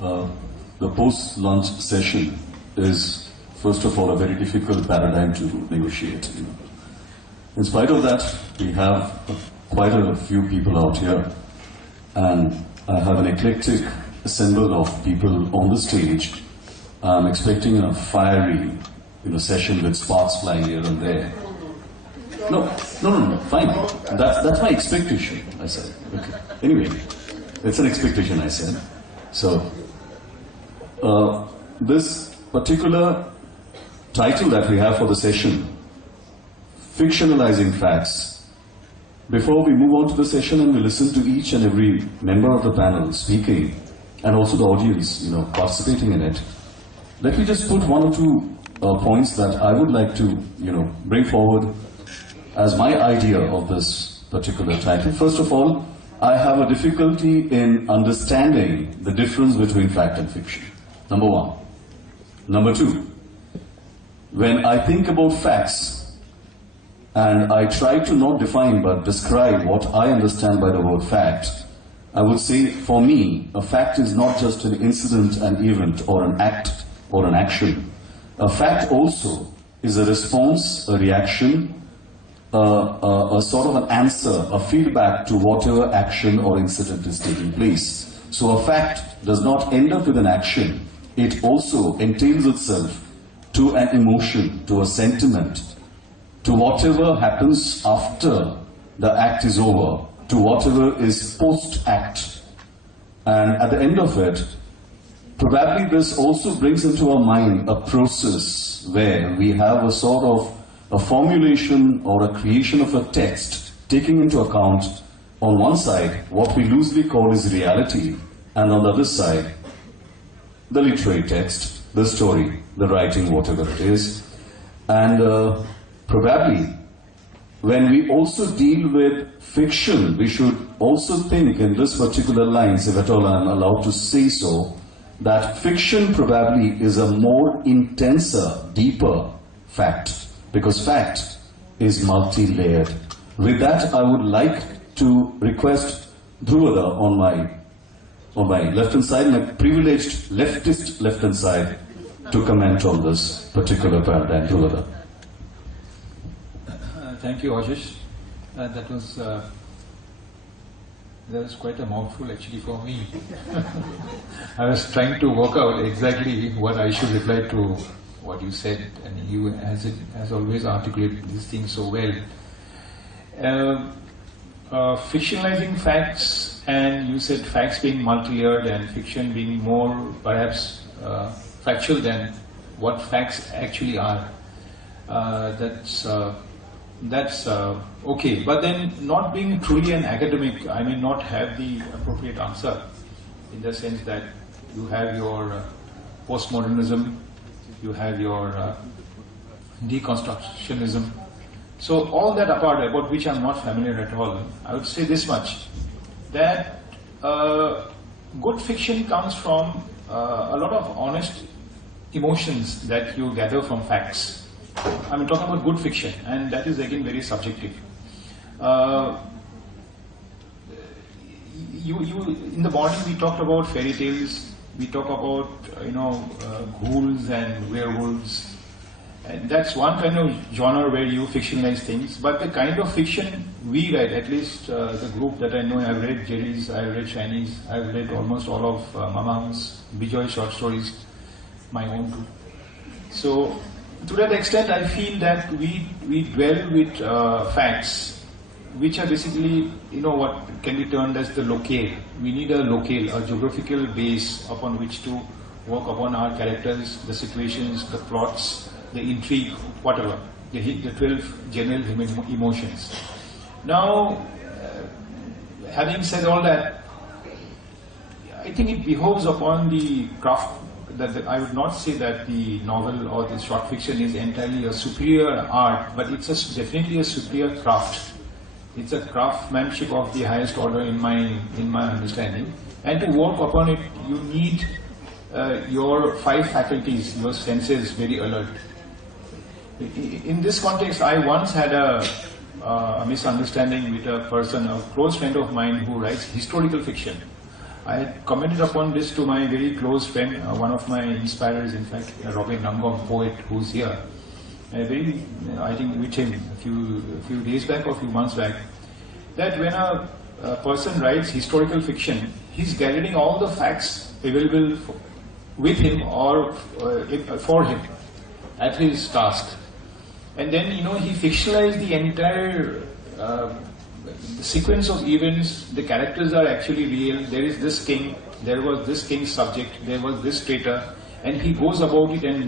the post-lunch session is, first of all, a very difficult paradigm to negotiate. In spite of that, we have quite a few people out here, and I have an eclectic assemble of people on the stage. I'm expecting a fiery, session with sparks flying here and there. No, fine. That's my expectation, I said. Okay. Anyway, it's an expectation, I said. So, this particular title that we have for the session, Fictionalizing Facts. Before we move on to the session and we listen to each and every member of the panel speaking, and also the audience, participating in it, let me just put one or two points that I would like to, bring forward as my idea of this particular title. First of all, I have a difficulty in understanding the difference between fact and fiction. Number one. Number two, when I think about facts, and I try to not define but describe what I understand by the word fact, I would say, for me, a fact is not just an incident, an event, or an act, or an action. A fact also is a response, a reaction, a sort of an answer, a feedback to whatever action or incident is taking place. So a fact does not end up with an action. It also entails itself to an emotion, to a sentiment, to whatever happens after the act is over, to whatever is post-act. And at the end of it, probably this also brings into our mind a process where we have a sort of a formulation or a creation of a text, taking into account, on one side, what we loosely call is reality, and on the other side, the literary text, the story, the writing, whatever it is. And probably, when we also deal with fiction, we should also think in this particular lines, if at all I am allowed to say so, that fiction probably is a more intenser, deeper fact. Because fact is multi-layered. With that, I would like to request Dhrub on my left-hand side, my privileged leftist left-hand side, to comment on this particular paradigm. Dhrub. Thank you, Ashish. That was quite a mouthful actually for me. I was trying to work out exactly what I should reply to what you said, and you, as always, articulate these things so well. Fictionalizing facts, and you said facts being multi-layered and fiction being more perhaps factual than what facts actually are. That's okay, but then not being truly an academic, I may not have the appropriate answer, in the sense that you have your postmodernism, you have your deconstructionism. So all that apart, about which I'm not familiar at all, I would say this much, that good fiction comes from a lot of honest emotions that you gather from facts. I'm talking about good fiction, and that is again very subjective. In the morning we talked about fairy tales. We talk about, ghouls and werewolves, and that's one kind of genre where you fictionalize things. But the kind of fiction we read, at least the group that I know, I've read Jerry's, I've read Shiny's, I've read almost all of Mamam's, Bijoy's short stories, my own too. So to that extent, I feel that we dwell with facts which are basically, what can be termed as the locale. We need a locale, a geographical base upon which to work upon our characters, the situations, the plots, the intrigue, whatever, the 12 general human emotions. Now, having said all that, I think it behoves upon the craft, that I would not say that the novel or the short fiction is entirely a superior art, but it's definitely a superior craft. It's a craftsmanship of the highest order in my understanding. And to work upon it, you need your 5 faculties, your senses very alert. In this context, I once had a misunderstanding with a person, a close friend of mine who writes historical fiction. I commented upon this to my very close friend, one of my inspirers, in fact, Robin Nangong, poet, who's here. I think with him a few days back or a few months back, that when a person writes historical fiction, he's gathering all the facts available with him or for him at his task. And then, he fictionalized the entire sequence of events. The characters are actually real. There is this king, there was this king's subject, there was this traitor, and he goes about it and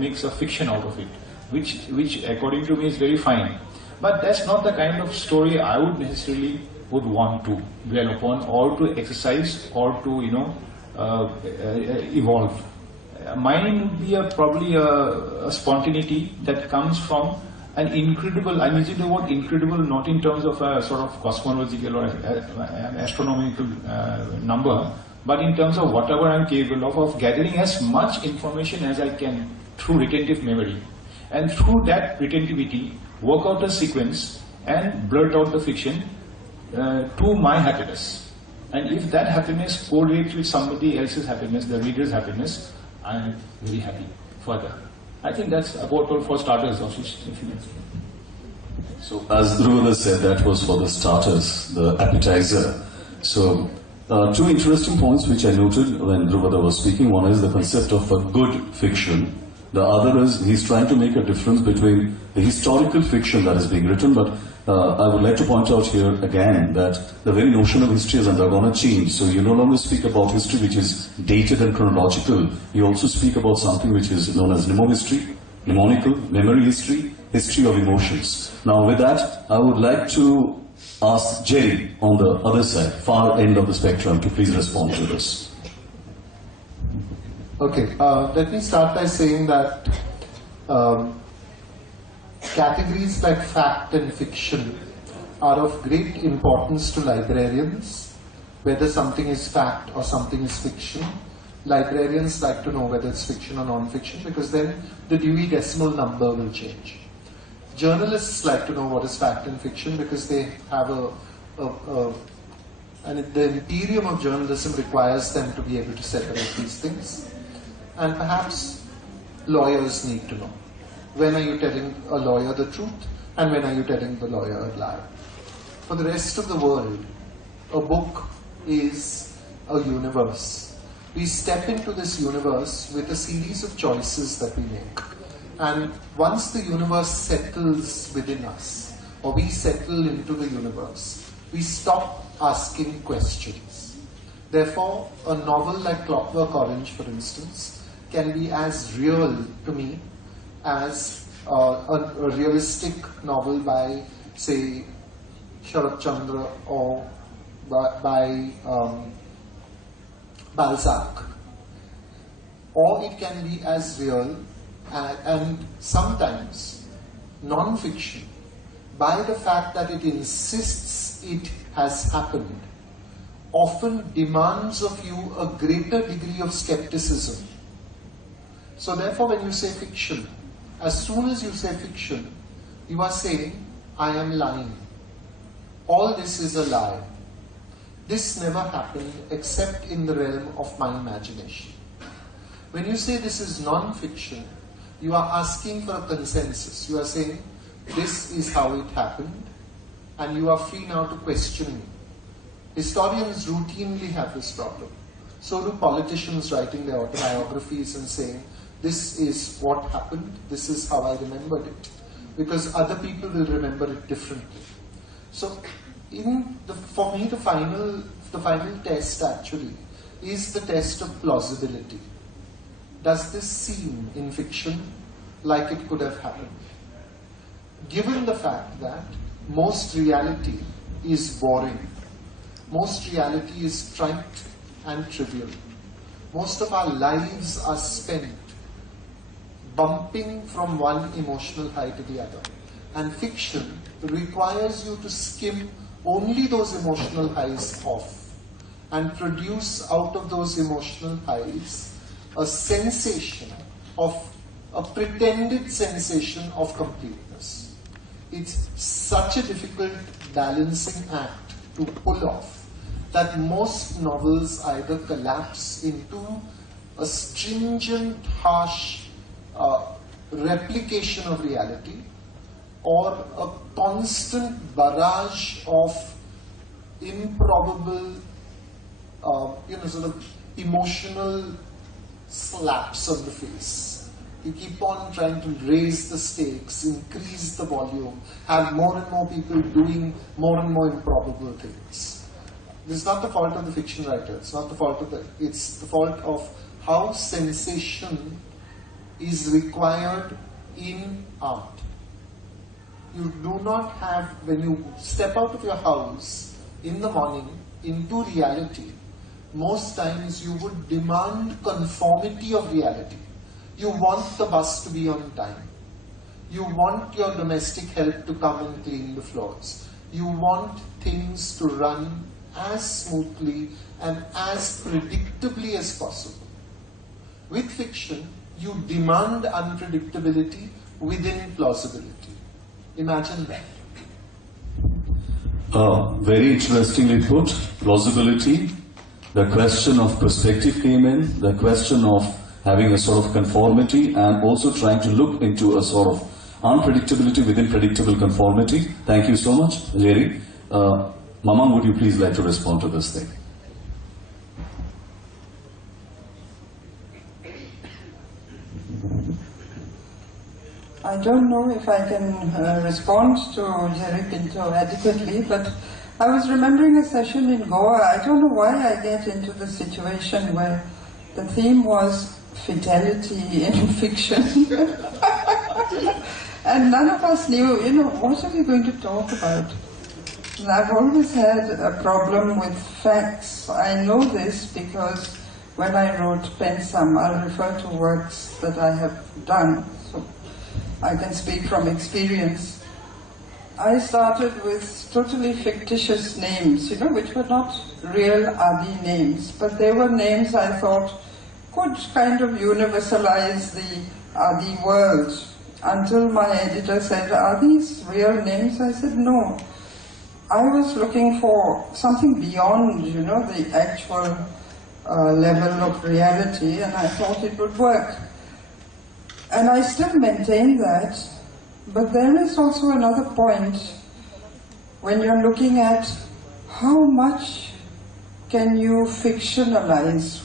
makes a fiction out of it, which according to me is very fine. But that's not the kind of story I would necessarily want to dwell upon or to exercise or to evolve. Mine would be probably a spontaneity that comes from an incredible, I'm using the word incredible not in terms of a sort of cosmological or astronomical number, but in terms of whatever I'm capable of gathering as much information as I can through retentive memory. And through that retentivity, work out a sequence and blurt out the fiction to my happiness. And if that happiness correlates with somebody else's happiness, the reader's happiness, I am very happy further. I think that's about all for starters. So, as Dhrub said, that was for the starters, the appetizer. So, two interesting points which I noted when Dhrub was speaking. One is the concept of a good fiction. The other is he's trying to make a difference between the historical fiction that is being written, but I would like to point out here again that the very notion of history has undergone a change. So you no longer speak about history which is dated and chronological. You also speak about something which is known as mnemohistory, mnemonical, memory history, history of emotions. Now with that, I would like to ask Jerry on the other side, far end of the spectrum, to please respond to this. Okay, let me start by saying that categories like fact and fiction are of great importance to librarians. Whether something is fact or something is fiction, librarians like to know whether it's fiction or non-fiction, because then the Dewey Decimal Number will change. Journalists like to know what is fact and fiction because they have and the imperium of journalism requires them to be able to separate these things. And perhaps lawyers need to know. When are you telling a lawyer the truth, and when are you telling the lawyer a lie? For the rest of the world, a book is a universe. We step into this universe with a series of choices that we make. And once the universe settles within us, or we settle into the universe, we stop asking questions. Therefore, a novel like Clockwork Orange, for instance, can be as real to me as a realistic novel by, say, Sharat Chandra or by Balzac. Or it can be as real and sometimes non-fiction by the fact that it insists it has happened, often demands of you a greater degree of skepticism. So therefore, when you say fiction, as soon as you say fiction, you are saying, I am lying. All this is a lie. This never happened except in the realm of my imagination. When you say this is non-fiction, you are asking for a consensus. You are saying, this is how it happened, and you are free now to question me. Historians routinely have this problem. So do politicians writing their autobiographies and saying, this is what happened, this is how I remembered it. Because other people will remember it differently. So for me, the final test actually is the test of plausibility. Does this seem in fiction like it could have happened? Given the fact that most reality is boring, most reality is trite and trivial, most of our lives are spent bumping from one emotional high to the other. And fiction requires you to skim only those emotional highs off and produce out of those emotional highs a sensation of, a pretended sensation of completeness. It's such a difficult balancing act to pull off. that most novels either collapse into a stringent, harsh replication of reality, or a constant barrage of improbable, sort of emotional slaps on the face. You keep on trying to raise the stakes, increase the volume, have more and more people doing more and more improbable things. This is not the fault of the fiction writer. It's not the fault of it's the fault of how sensation is required in art. You do not have, when you step out of your house in the morning into reality, most times you would demand conformity of reality. You want the bus to be on time. You want your domestic help to come and clean the floors. You want things to run as smoothly and as predictably as possible. With fiction, you demand unpredictability within plausibility. Imagine that. Very interestingly put, plausibility, the question of perspective came in, the question of having a sort of conformity, and also trying to look into a sort of unpredictability within predictable conformity. Thank you so much, Jerry. Mamang, would you please like to respond to this thing? I don't know if I can respond to Jerry Pinto adequately, but I was remembering a session in Goa. I don't know why I get into the situation where the theme was fidelity in fiction. And none of us knew, what are we going to talk about? And I've always had a problem with facts. I know this because when I wrote Pensum, I'll refer to works that I have done, so I can speak from experience. I started with totally fictitious names, which were not real Adi names, but they were names I thought could kind of universalize the Adi world. Until my editor said, "Are these real names?" I said, "No." I was looking for something beyond, the actual level of reality, and I thought it would work. And I still maintain that, but there is also another point when you're looking at how much can you fictionalize?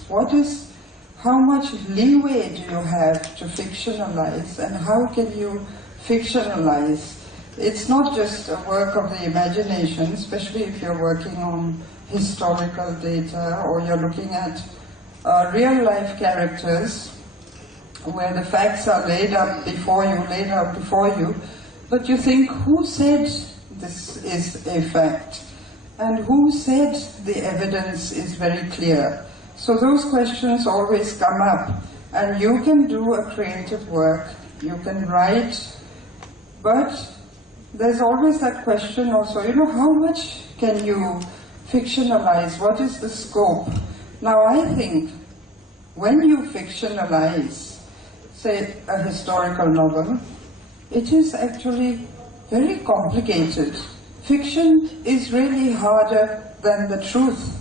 How much leeway do you have to fictionalize, and how can you fictionalize? It's not just a work of the imagination, especially if you're working on historical data or you're looking at real-life characters where the facts are laid out before you, but you think, who said this is a fact? And who said the evidence is very clear? So those questions always come up, and you can do a creative work, you can write, but there's always that question also, how much can you fictionalize? What is the scope? Now I think when you fictionalize, say, a historical novel, it is actually very complicated. Fiction is really harder than the truth,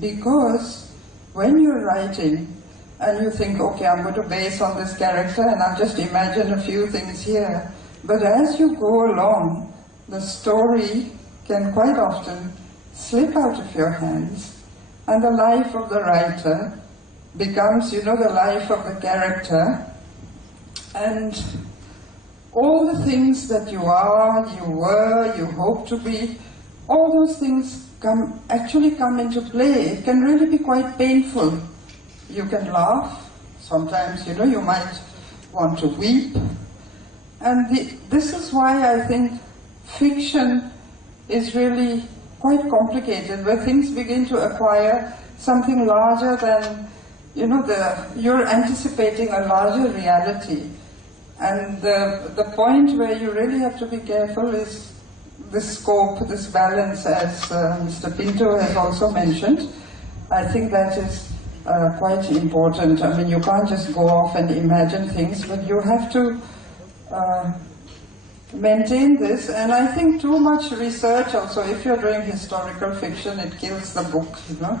because when you're writing and you think, okay, I'm going to base on this character and I'll just imagine a few things here, but as you go along, the story can quite often slip out of your hands, and the life of the writer becomes, the life of the character, and all the things that you are, you were, you hope to be, all those things actually come into play. It can really be quite painful. You can laugh. Sometimes, you might want to weep. And this is why I think fiction is really quite complicated, where things begin to acquire something larger than, you're anticipating a larger reality. And the point where you really have to be careful is this scope, this balance, as Mr. Pinto has also mentioned. I think that is quite important. I mean, you can't just go off and imagine things, but you have to maintain this, and I think too much research also, if you're doing historical fiction, it kills the book, you know.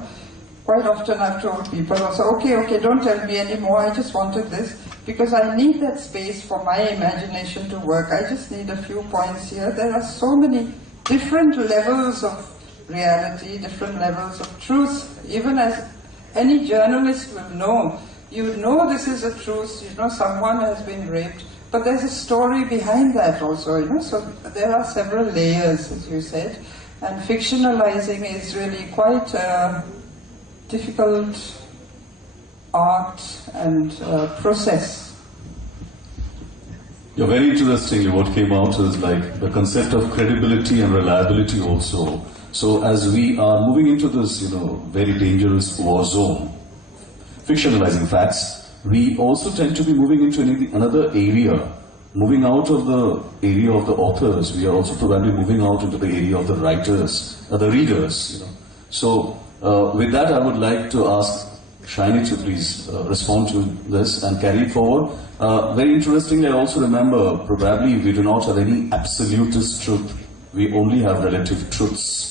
Quite often I've told people also, okay, don't tell me anymore, I just wanted this, because I need that space for my imagination to work. I just need a few points here. There are so many different levels of reality, different levels of truth. Even as any journalist will know, you know this is a truth, you know someone has been raped, but there's a story behind that also, you know, so there are several layers, as you said, and fictionalizing is really quite a difficult art and process. Yeah, very interestingly, what came out is like the concept of credibility and reliability also. So as we are moving into this, you know, very dangerous war zone, fictionalizing facts, we also tend to be moving into another area, moving out of the area of the authors. We are also probably moving out into the area of the writers, the readers, you know. So with that, I would like to ask Shiny to please respond to this and carry it forward. Very interestingly, I also remember probably we do not have any absolutist truth. We only have relative truths.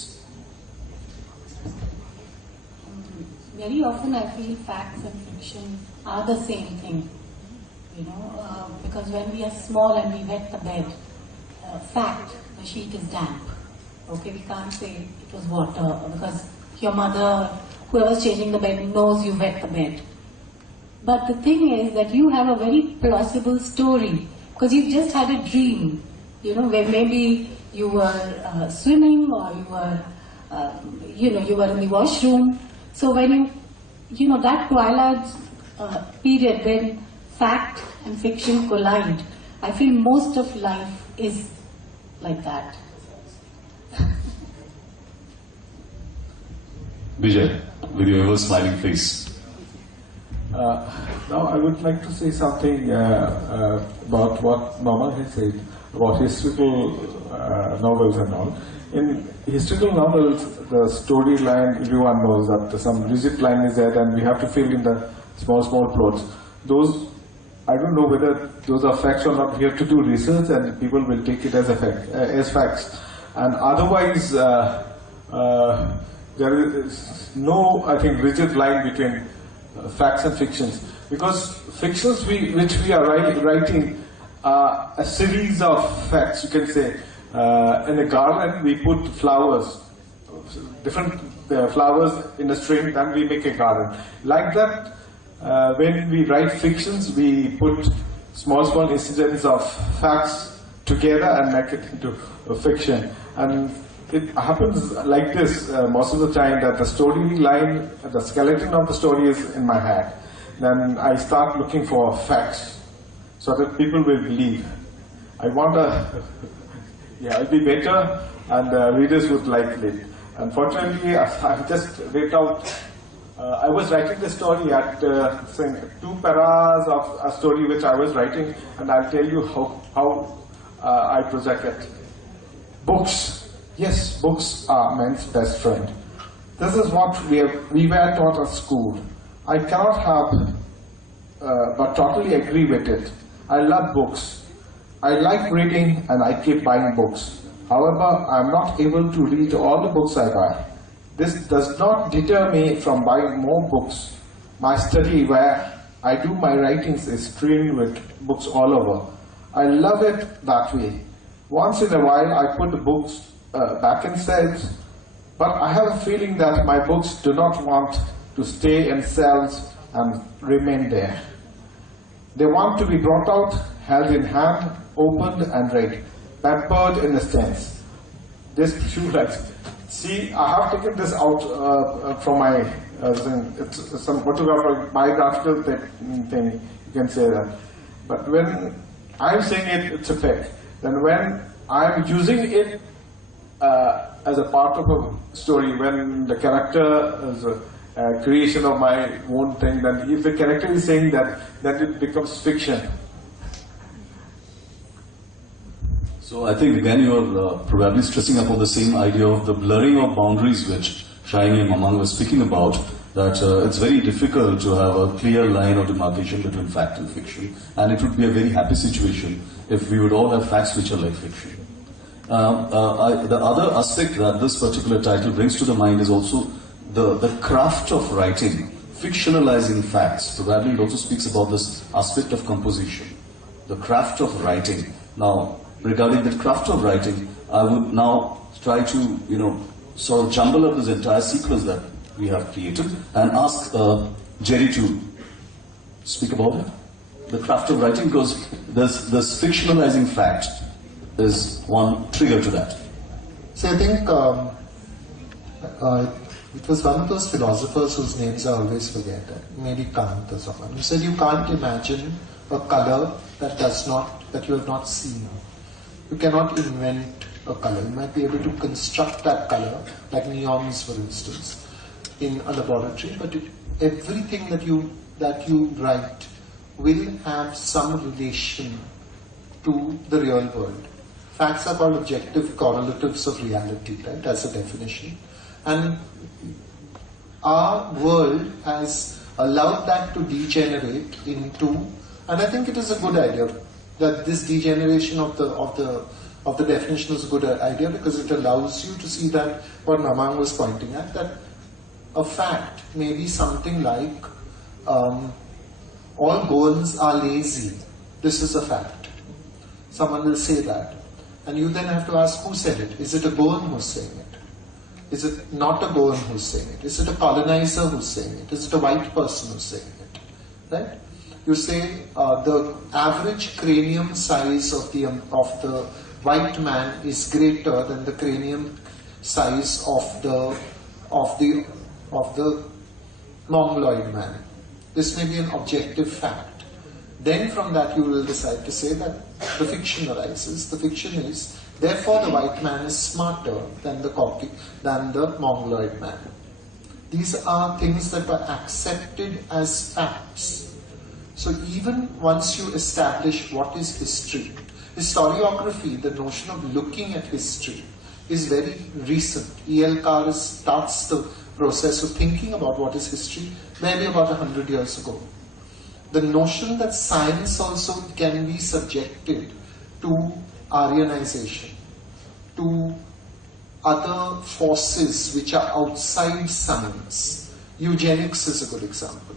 Very often I feel facts and fiction are the same thing, you know, because when we are small and we wet the bed, fact, the sheet is damp. Okay, we can't say it was water, because your mother, whoever's changing the bed, knows you wet the bed. But the thing is that you have a very plausible story, because you've just had a dream, you know, where maybe you were swimming, or you were, you were in the washroom. So when you know, that twilight period when fact and fiction collide, I feel most of life is like that. Vijay, with your ever smiling face. Now I would like to say something about what Mama has said about historical novels and all. In historical novels, the storyline, everyone knows that some rigid line is there and we have to fill in the small plots. Those, I don't know whether those are facts or not. We have to do research and people will take it as a fact, as facts. And otherwise, there is no, I think, rigid line between facts and fictions. Because fictions which we are writing are a series of facts, you can say. In a garland, we put flowers, different flowers in a string, then we make a garland. Like that, when we write fictions, we put small incidents of facts together and make it into a fiction. And it happens like this most of the time, that the storyline, the skeleton of the story is in my head. Then I start looking for facts so that people will believe. I want a... Yeah, it'll be better and readers would like it. Unfortunately, I've just read out, I was writing the story at 2 paras of a story which I was writing, and I'll tell you how I project it. Books. Yes, books are man's best friend. This is what we were taught at school. I cannot have, but totally agree with it. I love books. I like reading and I keep buying books. However, I am not able to read all the books I buy. This does not deter me from buying more books. My study where I do my writings is strewn with books all over. I love it that way. Once in a while I put the books back in shelves, but I have a feeling that my books do not want to stay in shelves and remain there. They want to be brought out, held in hand, opened and read, pampered in a sense. This shoe writes. See, I have taken this out from my it's some photographer biographical thing. You can say that. But when I'm saying it, it's a fact. Then when I'm using it as a part of a story, when the character is a creation of my own thing, then if the character is saying that, then it becomes fiction. So I think again you are probably stressing upon the same idea of the blurring of boundaries which Shiny and Mamang were speaking about. that it's very difficult to have a clear line of demarcation between fact and fiction, and it would be a very happy situation if we would all have facts which are like fiction. The other aspect that this particular title brings to the mind is also the craft of writing, fictionalizing facts. Probably it also speaks about this aspect of composition, the craft of writing. Now, regarding the craft of writing, I would now try to, sort of jumble up this entire sequence that we have created and ask Jerry to speak about it. The craft of writing, because this fictionalizing fact is one trigger to that. So I think it was one of those philosophers whose names I always forget, maybe Kant or someone, who said you can't imagine a color that you have not seen. You cannot invent a color. You might be able to construct that color, like neons for instance, in a laboratory, but everything that you write will have some relation to the real world. Facts are called objective correlatives of reality, right? That's a definition. And our world has allowed that to degenerate into, and I think it is a good idea that this degeneration of the definition is a good idea, because it allows you to see that what Namang was pointing at, that a fact may be something like all Goans are lazy. This is a fact. Someone will say that. And you then have to ask who said it. Is it a Goan who's saying it? Is it not a Goan who's saying it? Is it a colonizer who's saying it? Is it a white person who's saying it? Right? You say the average cranium size of the white man is greater than the cranium size of the Mongoloid man. This may be an objective fact. Then from that you will decide to say that the fiction arises. The fiction is, therefore the white man is smarter than the Mongoloid man. These are things that were accepted as facts. So even once you establish what is history, historiography, the notion of looking at history, is very recent. E.L. Carr starts the process of thinking about what is history maybe about 100 years ago. The notion that science also can be subjected to Aryanization, to other forces which are outside science, eugenics is a good example,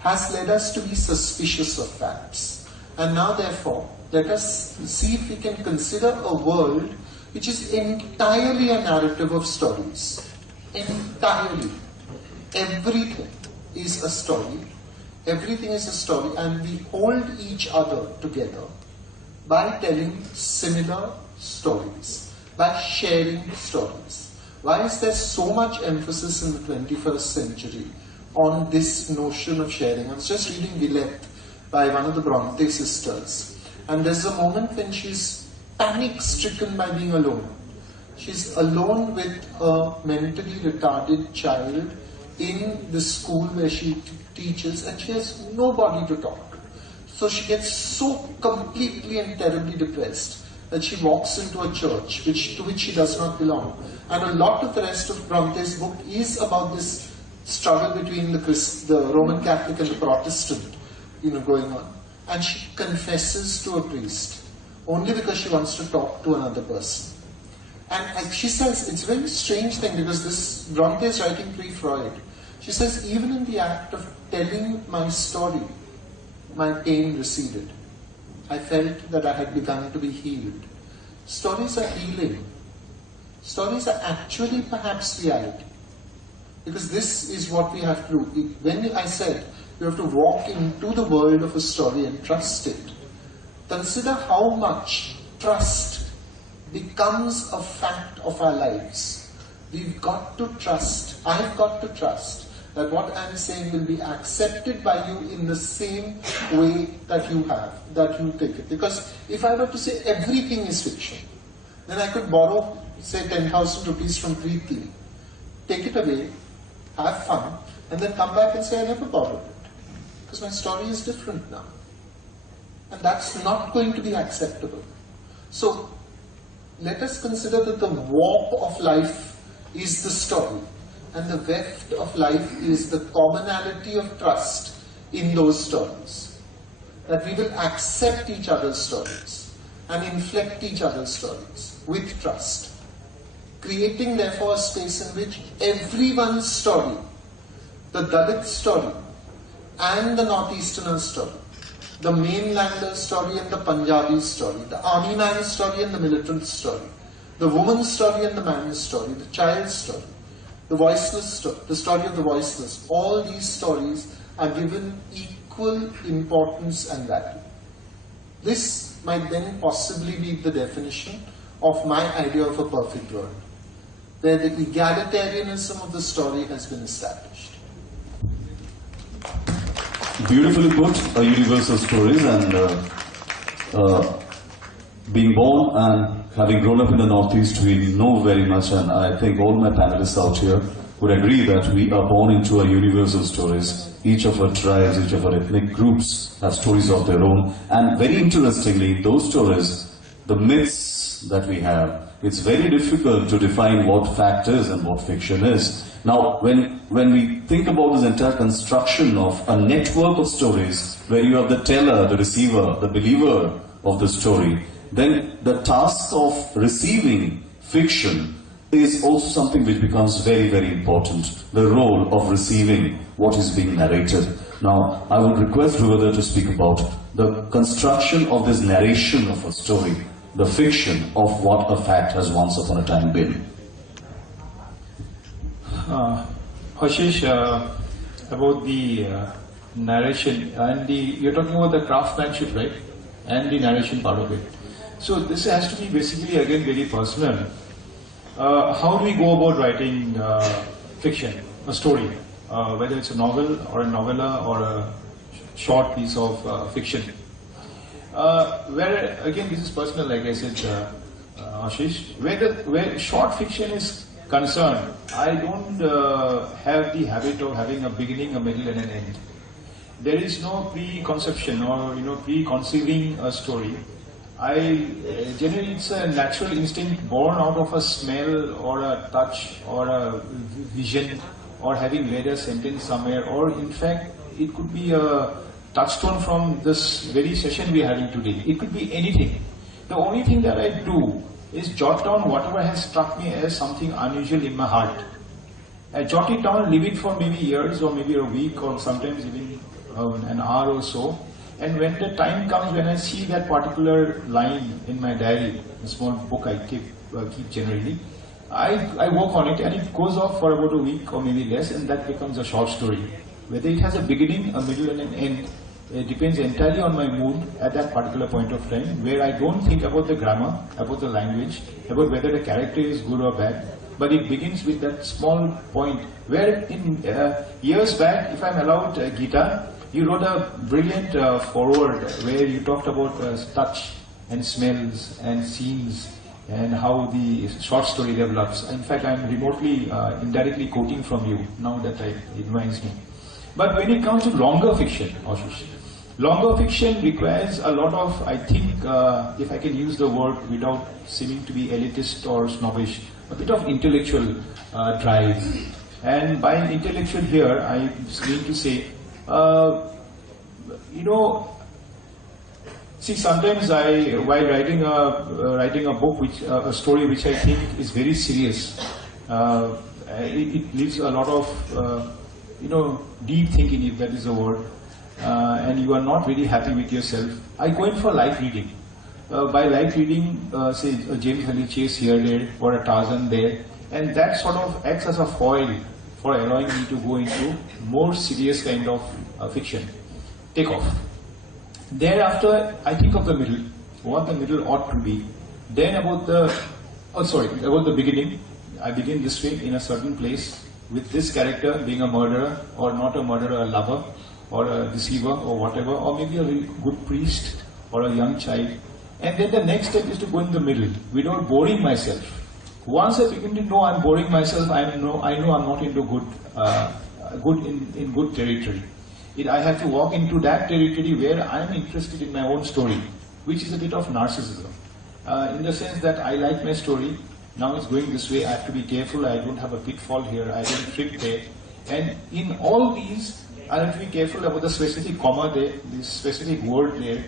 has led us to be suspicious of facts. And now therefore, let us see if we can consider a world which is entirely a narrative of stories. Entirely. Everything is a story. Everything is a story, and we hold each other together by telling similar stories, by sharing stories. Why is there so much emphasis in the 21st century on this notion of sharing? I was just reading Villette by one of the Bronte sisters, and there's a moment when she's panic-stricken by being alone. She's alone with a mentally retarded child in the school where she teaches, and she has nobody to talk to. So she gets so completely and terribly depressed that she walks into a church to which she does not belong. And a lot of the rest of Bronte's book is about this struggle between the Roman Catholic and the Protestant, going on. And she confesses to a priest only because she wants to talk to another person. And she says, it's a very strange thing, because this Bronte is writing pre-Freud. She says, even in the act of telling my story, my pain receded. I felt that I had begun to be healed. Stories are healing. Stories are actually perhaps reality. Because this is what we have to do. When I said you have to walk into the world of a story and trust it, consider how much trust becomes a fact of our lives. We've got to trust, I've got to trust that what I'm saying will be accepted by you in the same way that you take it. Because if I were to say everything is fiction, then I could borrow, say, 10,000 rupees from Preeti, take it away, have fun, and then come back and say I never borrowed it. Because my story is different now. And that's not going to be acceptable. So, let us consider that the warp of life is the story. and the weft of life is the commonality of trust in those stories. That we will accept each other's stories and inflect each other's stories with trust. Creating therefore a space in which everyone's story, the Dalit story and the Northeasterner story, the mainlander story and the Punjabi story, the army man's story and the militant story, the woman's story and the man's story, the child's story, the voiceless story, the story of the voiceless, all these stories are given equal importance and value. This might then possibly be the definition of my idea of a perfect world, where the egalitarianism of the story has been established. Beautifully put, universal stories, and being born and having grown up in the Northeast, we know very much, and I think all my panelists out here would agree that we are born into our universal stories. Each of our tribes, each of our ethnic groups have stories of their own, and very interestingly, those stories, the myths that we have, it's very difficult to define what fact is and what fiction is. Now, when we think about this entire construction of a network of stories, where you have the teller, the receiver, the believer of the story, then the task of receiving fiction is also something which becomes very, very important. The role of receiving what is being narrated. Now, I would request Dhrub to speak about the construction of this narration of a story, the fiction of what a fact has once upon a time been. Ashish, about the narration and you're talking about the craftsmanship, right? And the narration part of it. So this has to be basically again very personal. How do we go about writing fiction, a story, whether it's a novel or a novella or a short piece of fiction? Where again this is personal, like I said, Ashish. Where short fiction is concerned, I don't have the habit of having a beginning, a middle, and an end. There is no preconception or preconceiving a story. Generally it's a natural instinct born out of a smell or a touch or a vision or having read a sentence somewhere, or in fact it could be a touchstone from this very session we are having today. It could be anything. The only thing that I do is jot down whatever has struck me as something unusual in my heart. I jot it down, leave it for maybe years or maybe a week or sometimes even an hour or so. And when the time comes when I see that particular line in my diary, a small book I keep generally, I work on it and it goes off for about a week or maybe less, and that becomes a short story. Whether it has a beginning, a middle and an end, it depends entirely on my mood at that particular point of time, where I don't think about the grammar, about the language, about whether the character is good or bad, but it begins with that small point where in years back, if I'm allowed, Geeta, you wrote a brilliant foreword where you talked about touch and smells and scenes and how the short story develops. In fact, I'm remotely, indirectly quoting from you now that it reminds me. But when it comes to longer fiction, Ashish, longer fiction requires a lot of, I think, if I can use the word without seeming to be elitist or snobbish, a bit of intellectual drive. And by intellectual here, I mean to say, see, sometimes while writing a book, a story which I think is very serious, it leaves a lot of, deep thinking, if that is the word, and you are not really happy with yourself. I go in for light reading. By light reading, say a James Henry Chase here, there, or a Tarzan there, and that sort of acts as a foil for allowing me to go into more serious kind of fiction. Take off. Thereafter, I think of the middle, what the middle ought to be. Then about the beginning. I begin this way in a certain place with this character being a murderer or not a murderer, a lover or a deceiver or whatever, or maybe a really good priest or a young child. And then the next step is to go in the middle without boring myself. Once I begin to know I'm boring myself, I know I'm not into good territory. I have to walk into that territory where I'm interested in my own story, which is a bit of narcissism. In the sense that I like my story, now it's going this way, I have to be careful, I don't have a pitfall here, I don't trip there. And in all these, I have to be careful about the specific comma there, this specific word there,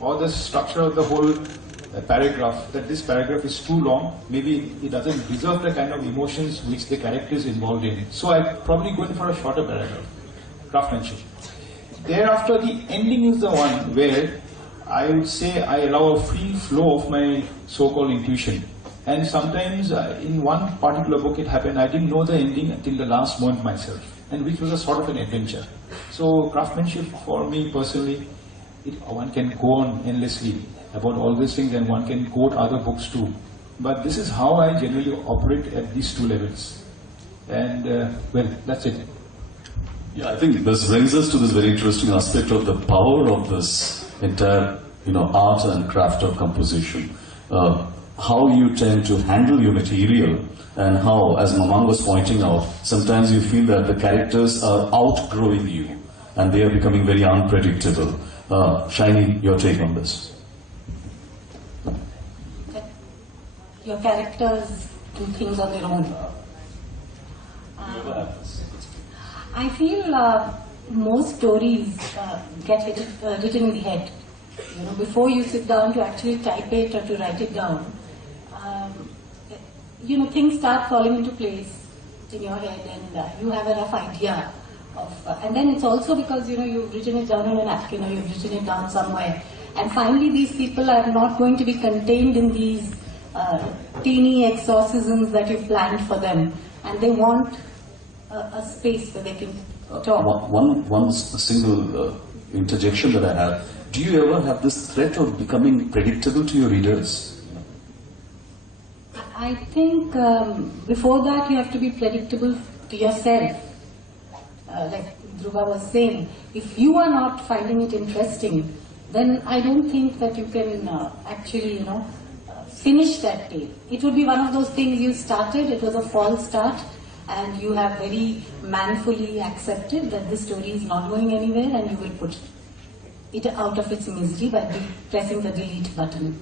or the structure of the whole paragraph, that this paragraph is too long, maybe it doesn't deserve the kind of emotions which the character is involved in. So I probably go in for a shorter paragraph, craftsmanship. Thereafter, the ending is the one where I would say I allow a free flow of my so-called intuition. And sometimes in one particular book it happened, I didn't know the ending until the last moment myself, and which was a sort of an adventure. So craftsmanship for me personally, one can go on endlessly about all these things, and one can quote other books too. But this is how I generally operate at these two levels. And well, that's it. Yeah, I think this brings us to this very interesting aspect of the power of this entire, art and craft of composition. How you tend to handle your material, and how, as Mamang was pointing out, sometimes you feel that the characters are outgrowing you and they are becoming very unpredictable. Shiny, your take on this? Your characters do things on their own. I feel most stories get written in the head. Before you sit down to actually type it or to write it down, things start falling into place in your head, and you have a rough idea of. And then it's also because you've written it down on a napkin, or you've written it down somewhere, and finally these people are not going to be contained in these teeny exorcisms that you've planned for them, and they want a space where they can talk. One single interjection that I have. Do you ever have this threat of becoming predictable to your readers? I think before that you have to be predictable to yourself. Like Dhruva was saying, if you are not finding it interesting, then I don't think that you can actually, finish that tale. It would be one of those things you started, it was a false start, and you have very manfully accepted that this story is not going anywhere, and you will put it out of its misery by pressing the delete button.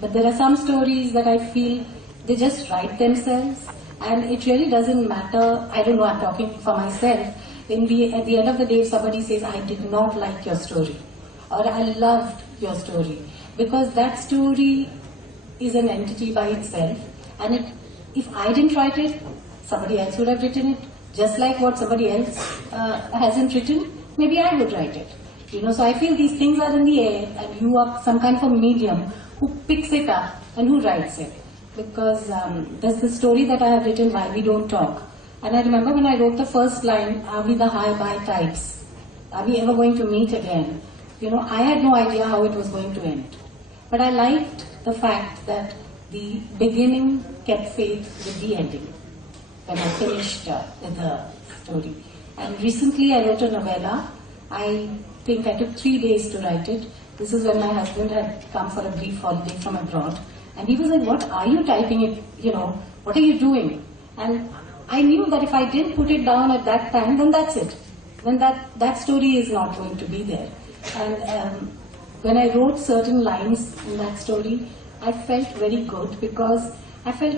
But there are some stories that I feel they just write themselves, and it really doesn't matter. I don't know, I'm talking for myself. At the end of the day, if somebody says, I did not like your story, or I loved your story, because that story is an entity by itself, and if I didn't write it, somebody else would have written it, just like what somebody else hasn't written, maybe I would write it. So I feel these things are in the air, and you are some kind of a medium who picks it up and who writes it. Because there's the story that I have written, Why We Don't Talk. And I remember when I wrote the first line, are we the high-bye types? Are we ever going to meet again? I had no idea how it was going to end. But I liked the fact that the beginning kept faith with the ending when I finished with the story. And recently I wrote a novella. I think I took 3 days to write it. This is when my husband had come for a brief holiday from abroad. And he was like, what are you typing it, what are you doing? And I knew that if I didn't put it down at that time, then that's it. Then that story is not going to be there. And when I wrote certain lines in that story, I felt very good, because I felt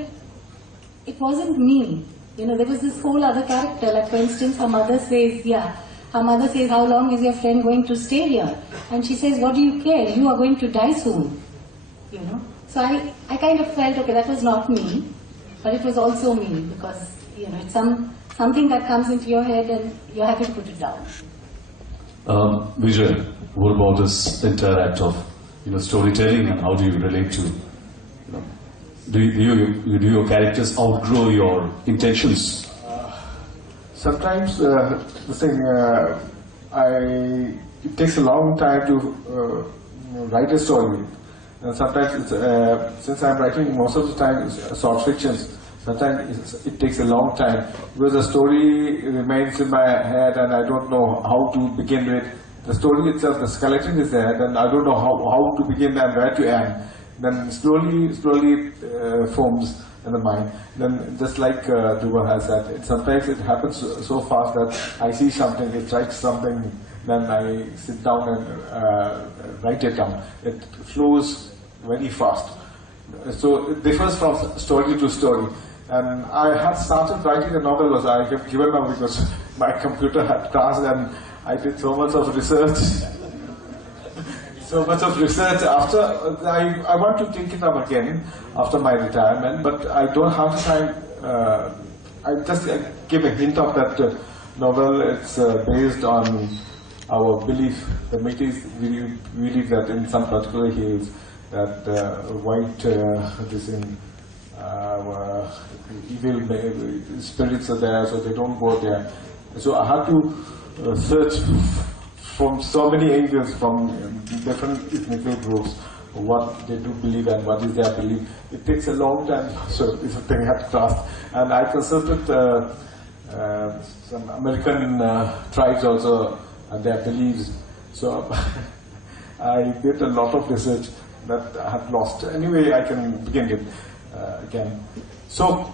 it wasn't me. There was this whole other character, like for instance, her mother says, how long is your friend going to stay here? And she says, what do you care? You are going to die soon. So I kind of felt, okay, that was not me, but it was also me, because, it's something that comes into your head and you have to put it down. Vijay, what about this entire act of, storytelling, and how do you relate to, do your characters outgrow your intentions? Sometimes it takes a long time to write a story, and sometimes since I'm writing most of the time short fictions, sometimes it takes a long time because the story remains in my head and I don't know how to begin with. The story itself, the skeleton is there, then I don't know how to begin and where to end. Then slowly it forms in the mind. Then just like Dhrub has said, sometimes it happens so fast that I see something, it strikes something, then I sit down and write it down. It flows very fast. So it differs from story to story. And I had started writing a novel, was I have given up because my computer had crashed and I did so much of research. After I want to take it up again after my retirement, but I don't have the time. I just give a hint of that novel. It's based on our belief. The Métis believe that in some particular hills that white evil spirits are there, so they don't go there. So I had to search from so many angles, from different ethnic groups, what they do believe and what is their belief. It takes a long time, so this thing had crossed. And I consulted some American tribes also and their beliefs. So I did a lot of research that I had lost. Anyway, I can begin it again. So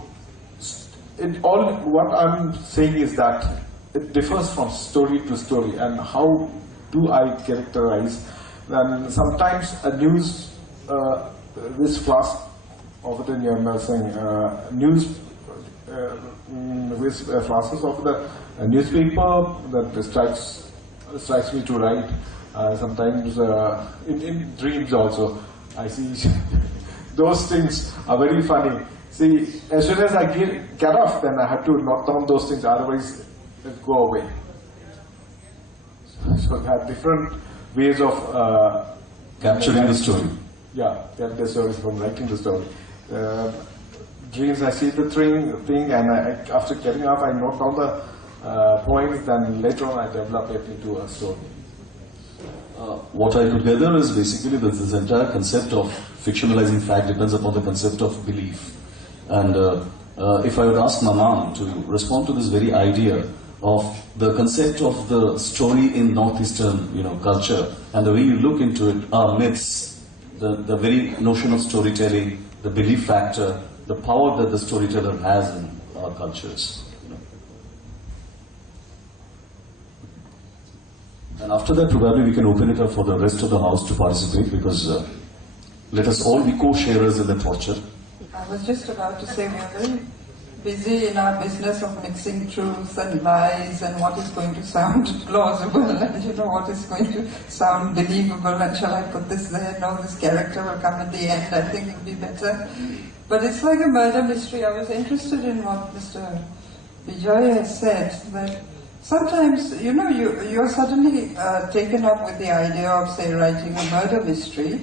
what I'm saying is that it differs from story to story, and how do I characterize? And sometimes a news, this flash over the news with flashes of the newspaper that strikes me to write. Sometimes in dreams also, I see those things are very funny. See, as soon as I get off, then I have to note down those things, otherwise it go away. So there are different ways of capturing the story. Yeah, the story from writing the story. Dreams, I see the thing, and after getting off, I note down the points. Then later on, I develop it into a story. What I put together is basically that this entire concept of fictionalizing fact depends upon the concept of belief. And if I would ask Maman to respond to this very idea of the concept of the story in northeastern, culture, and the way you look into it, our myths, the very notion of storytelling, the belief factor, the power that the storyteller has in our cultures. And after that, probably we can open it up for the rest of the house to participate, because let us all be co-sharers in the torture. I was just about to say we are very busy in our business of mixing truth and lies and what is going to sound plausible and what is going to sound believable, and shall I put this there? No, this character will come at the end, I think it will be better. But it's like a murder mystery. I was interested in what Mr. Vijay has said, that sometimes, you're suddenly taken up with the idea of, say, writing a murder mystery,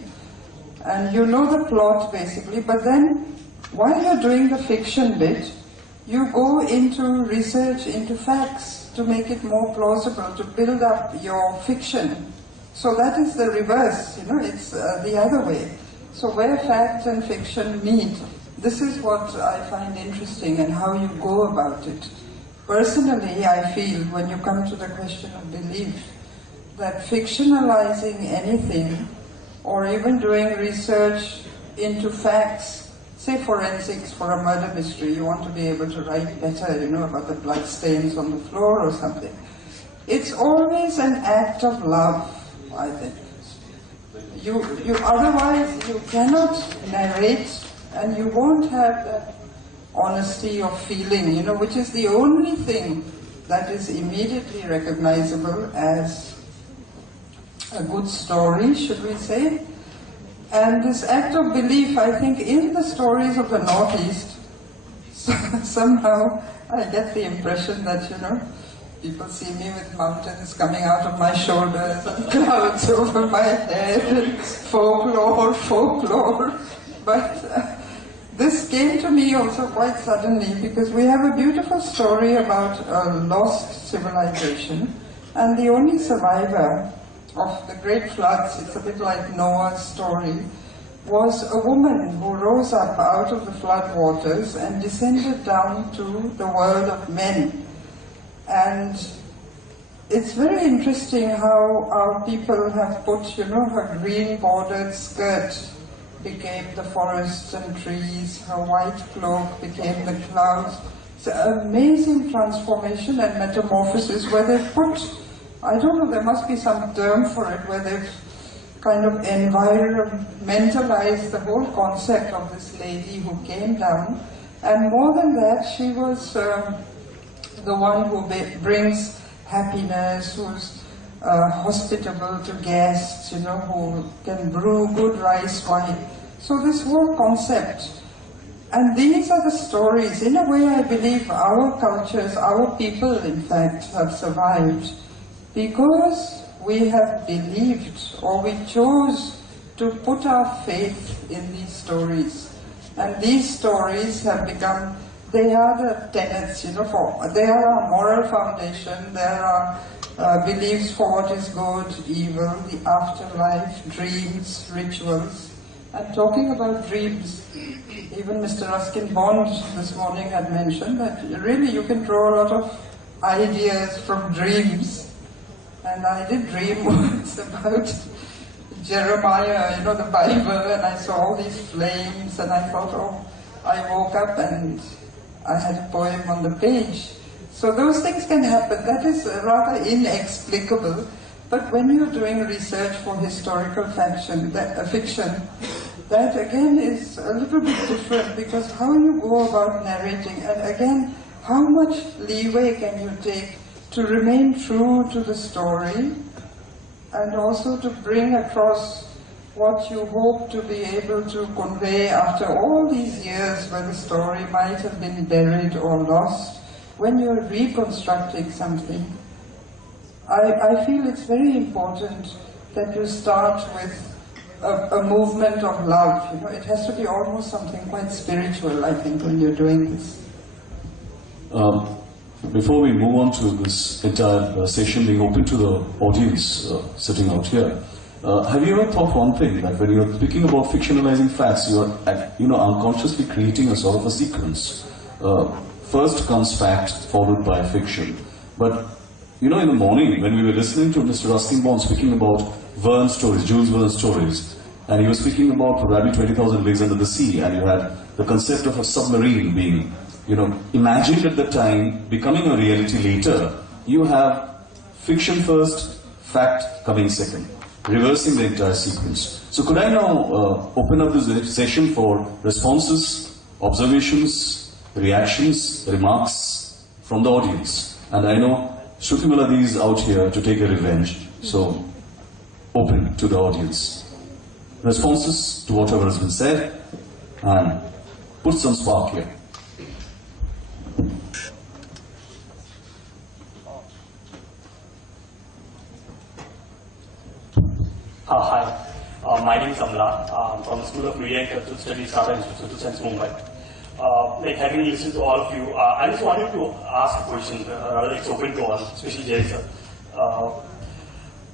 and you know the plot basically, but then while you're doing the fiction bit, you go into research, into facts, to make it more plausible, to build up your fiction. So that is the reverse, it's the other way. So where fact and fiction meet, this is what I find interesting, and how you go about it. Personally, I feel, when you come to the question of belief, that fictionalizing anything, or even doing research into facts, say forensics for a murder mystery, you want to be able to write better, about the blood stains on the floor or something. It's always an act of love, I think. Otherwise, you cannot narrate, and you won't have that honesty of feeling, which is the only thing that is immediately recognizable as a good story, should we say. And this act of belief, I think, in the stories of the Northeast, somehow I get the impression that, people see me with mountains coming out of my shoulders and clouds over my head and folklore. But this came to me also quite suddenly, because we have a beautiful story about a lost civilization, and the only survivor of the great floods, it's a bit like Noah's story, was a woman who rose up out of the flood waters and descended down to the world of men. And it's very interesting how our people have put, her green bordered skirt became the forests and trees, her white cloak became the clouds. It's an amazing transformation and metamorphosis where they've put, I don't know, there must be some term for it, where they've kind of environmentalize the whole concept of this lady who came down. And more than that, she was the one who brings happiness, who's hospitable to guests, you know, who can brew good rice wine. So this whole concept. And these are the stories. In a way, I believe our cultures, our people, in fact, have survived because we have believed, or we chose to put our faith in these stories. And these stories have become, they are the tenets, you know, they are our moral foundation, there are beliefs for what is good, evil, the afterlife, dreams, rituals. And talking about dreams, even Mr. Ruskin Bond this morning had mentioned that really you can draw a lot of ideas from dreams. And I did dream once about Jeremiah, you know, the Bible, and I saw all these flames, and I thought, oh, I woke up and I had a poem on the page. So those things can happen. That is rather inexplicable. But when you're doing research for historical fiction, that again is a little bit different, because how you go about narrating, and again, how much leeway can you take to remain true to the story, and also to bring across what you hope to be able to convey after all these years where the story might have been buried or lost. When you're reconstructing something, I feel it's very important that you start with a movement of love. You know, it has to be almost something quite spiritual, I think, when you're doing this. Before we move on to this entire session being open to the audience sitting out here, have you ever thought one thing, that when you're speaking about fictionalizing facts, you're unconsciously creating a sort of a sequence. First comes fact, followed by fiction. But you know, in the morning when we were listening to Mr. Ruskin Bond speaking about Verne stories, Jules Verne stories, and he was speaking about probably 20,000 Leagues Under the Sea, and you had the concept of a submarine being, you know, imagined at the time, becoming a reality later. You have fiction first, fact coming second, reversing the entire sequence. So could I now open up this session for responses, observations, reactions, remarks from the audience? And I know Shruti Maladi is out here to take a revenge, so open to the audience. Responses to whatever has been said, and put some spark here. Hi, my name is Amla. I'm from the School of Media and Cultural Studies, Tata Institute of Science, Mumbai. Having listened to all of you, I just wanted to ask a question, rather it's open to all, especially Jay sir.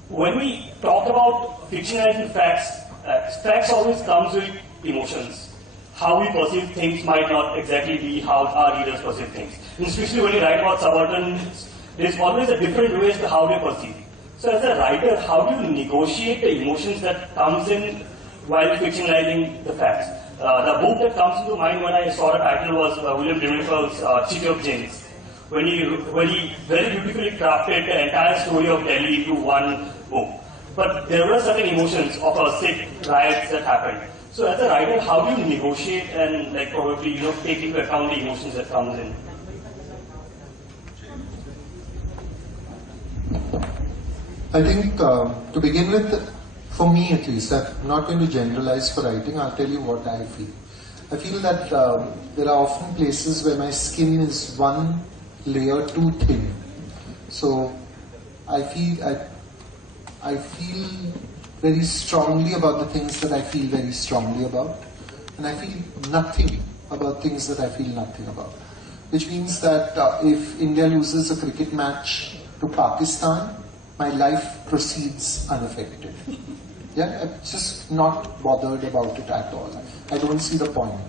When we talk about fictionalizing facts, facts always comes with emotions. How we perceive things might not exactly be how our readers perceive things. And especially when you write about subalterns, there's always a different way as to how they perceive. So as a writer, how do you negotiate the emotions that comes in while fictionalizing the facts? The book that comes into mind when I saw the title was William Blumenthal's City of Jinns, when he very beautifully crafted the entire story of Delhi into one book. But there were certain emotions of a Sikh riots that happened. So as a writer, how do you negotiate and probably take into account the emotions that comes in? I think to begin with, for me at least, I'm not going to generalize for writing, I'll tell you what I feel. I feel that there are often places where my skin is one layer too thin. So I feel very strongly about the things that I feel very strongly about, and I feel nothing about things that I feel nothing about. Which means that if India loses a cricket match to Pakistan, my life proceeds unaffected. Yeah, I'm just not bothered about it at all. I don't see the point.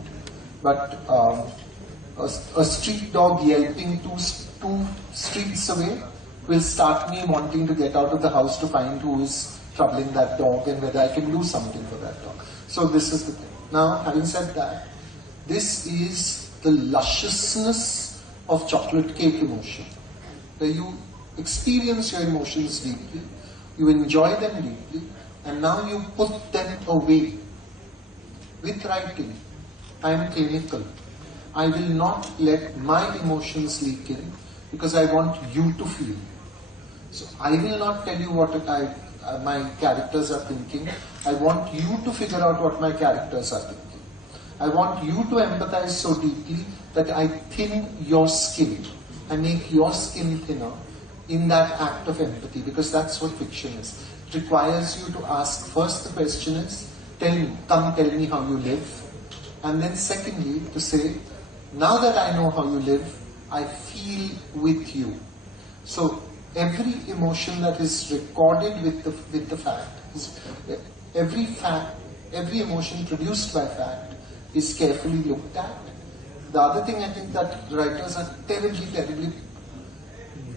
But a street dog yelping two streets away will start me wanting to get out of the house to find who is troubling that dog and whether I can do something for that dog. So this is the thing. Now, having said that, this is the lusciousness of chocolate cake emotion, where you experience your emotions deeply, you enjoy them deeply, and now you put them away. With writing, I am clinical. I will not let my emotions leak in because I want you to feel. So I will not tell you what my characters are thinking. I want you to figure out what my characters are thinking. I want you to empathize so deeply that I thin your skin. I make your skin thinner in that act of empathy, because that's what fiction is. It requires you to ask, first the question is, come tell me how you live. And then secondly, to say, now that I know how you live, I feel with you. So every emotion that is recorded with the fact, every emotion produced by fact is carefully looked at. The other thing I think that writers are terribly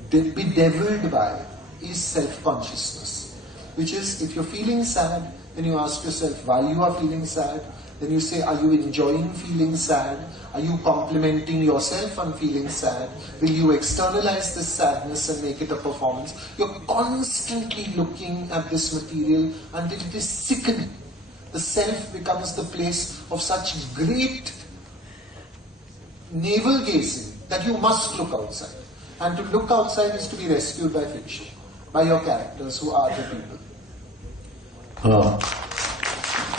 bedeviled by is self-consciousness, which is, if you're feeling sad, then you ask yourself why you are feeling sad. Then you say, are you enjoying feeling sad? Are you complimenting yourself on feeling sad? Will you externalize this sadness and make it a performance? You're constantly looking at this material until it is sickening. The self becomes the place of such great navel gazing that you must look outside. And to look outside is to be rescued by fiction, by your characters who are the people.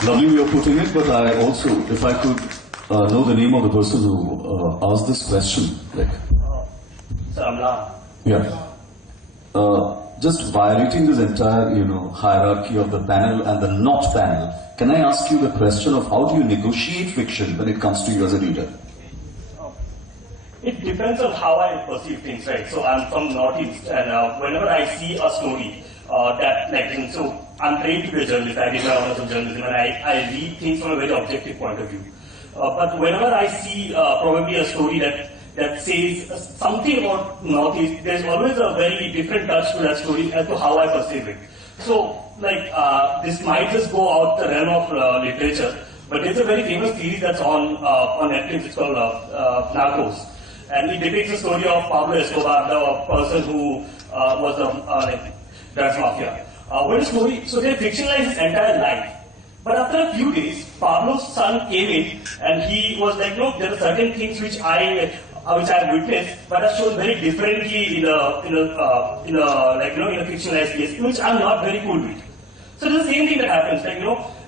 Lovely way of putting it, but I also, if I could know the name of the person who asked this question, like. Samla. Yeah. Just violating this entire, hierarchy of the panel and the not panel, can I ask you the question of how do you negotiate fiction when it comes to you as a reader? It depends on how I perceive things, right? So I'm from Northeast, and whenever I see a story so I'm trained to be a journalist. I did my honors in journalism, and I read things from a very objective point of view. But whenever I see probably a story that says something about Northeast, there's always a very different touch to that story as to how I perceive it. So, this might just go out the realm of literature, but there's a very famous series that's on Netflix. It's called Narcos, and it depicts the story of Pablo Escobar, the person who was a drugs mafia. So they fictionalized his entire life. But after a few days, Pablo's son came in, and he was like, no, there are certain things which I have witnessed, but are shown very differently in a fictionalized case, which I'm not very cool with. So it's the same thing that happens.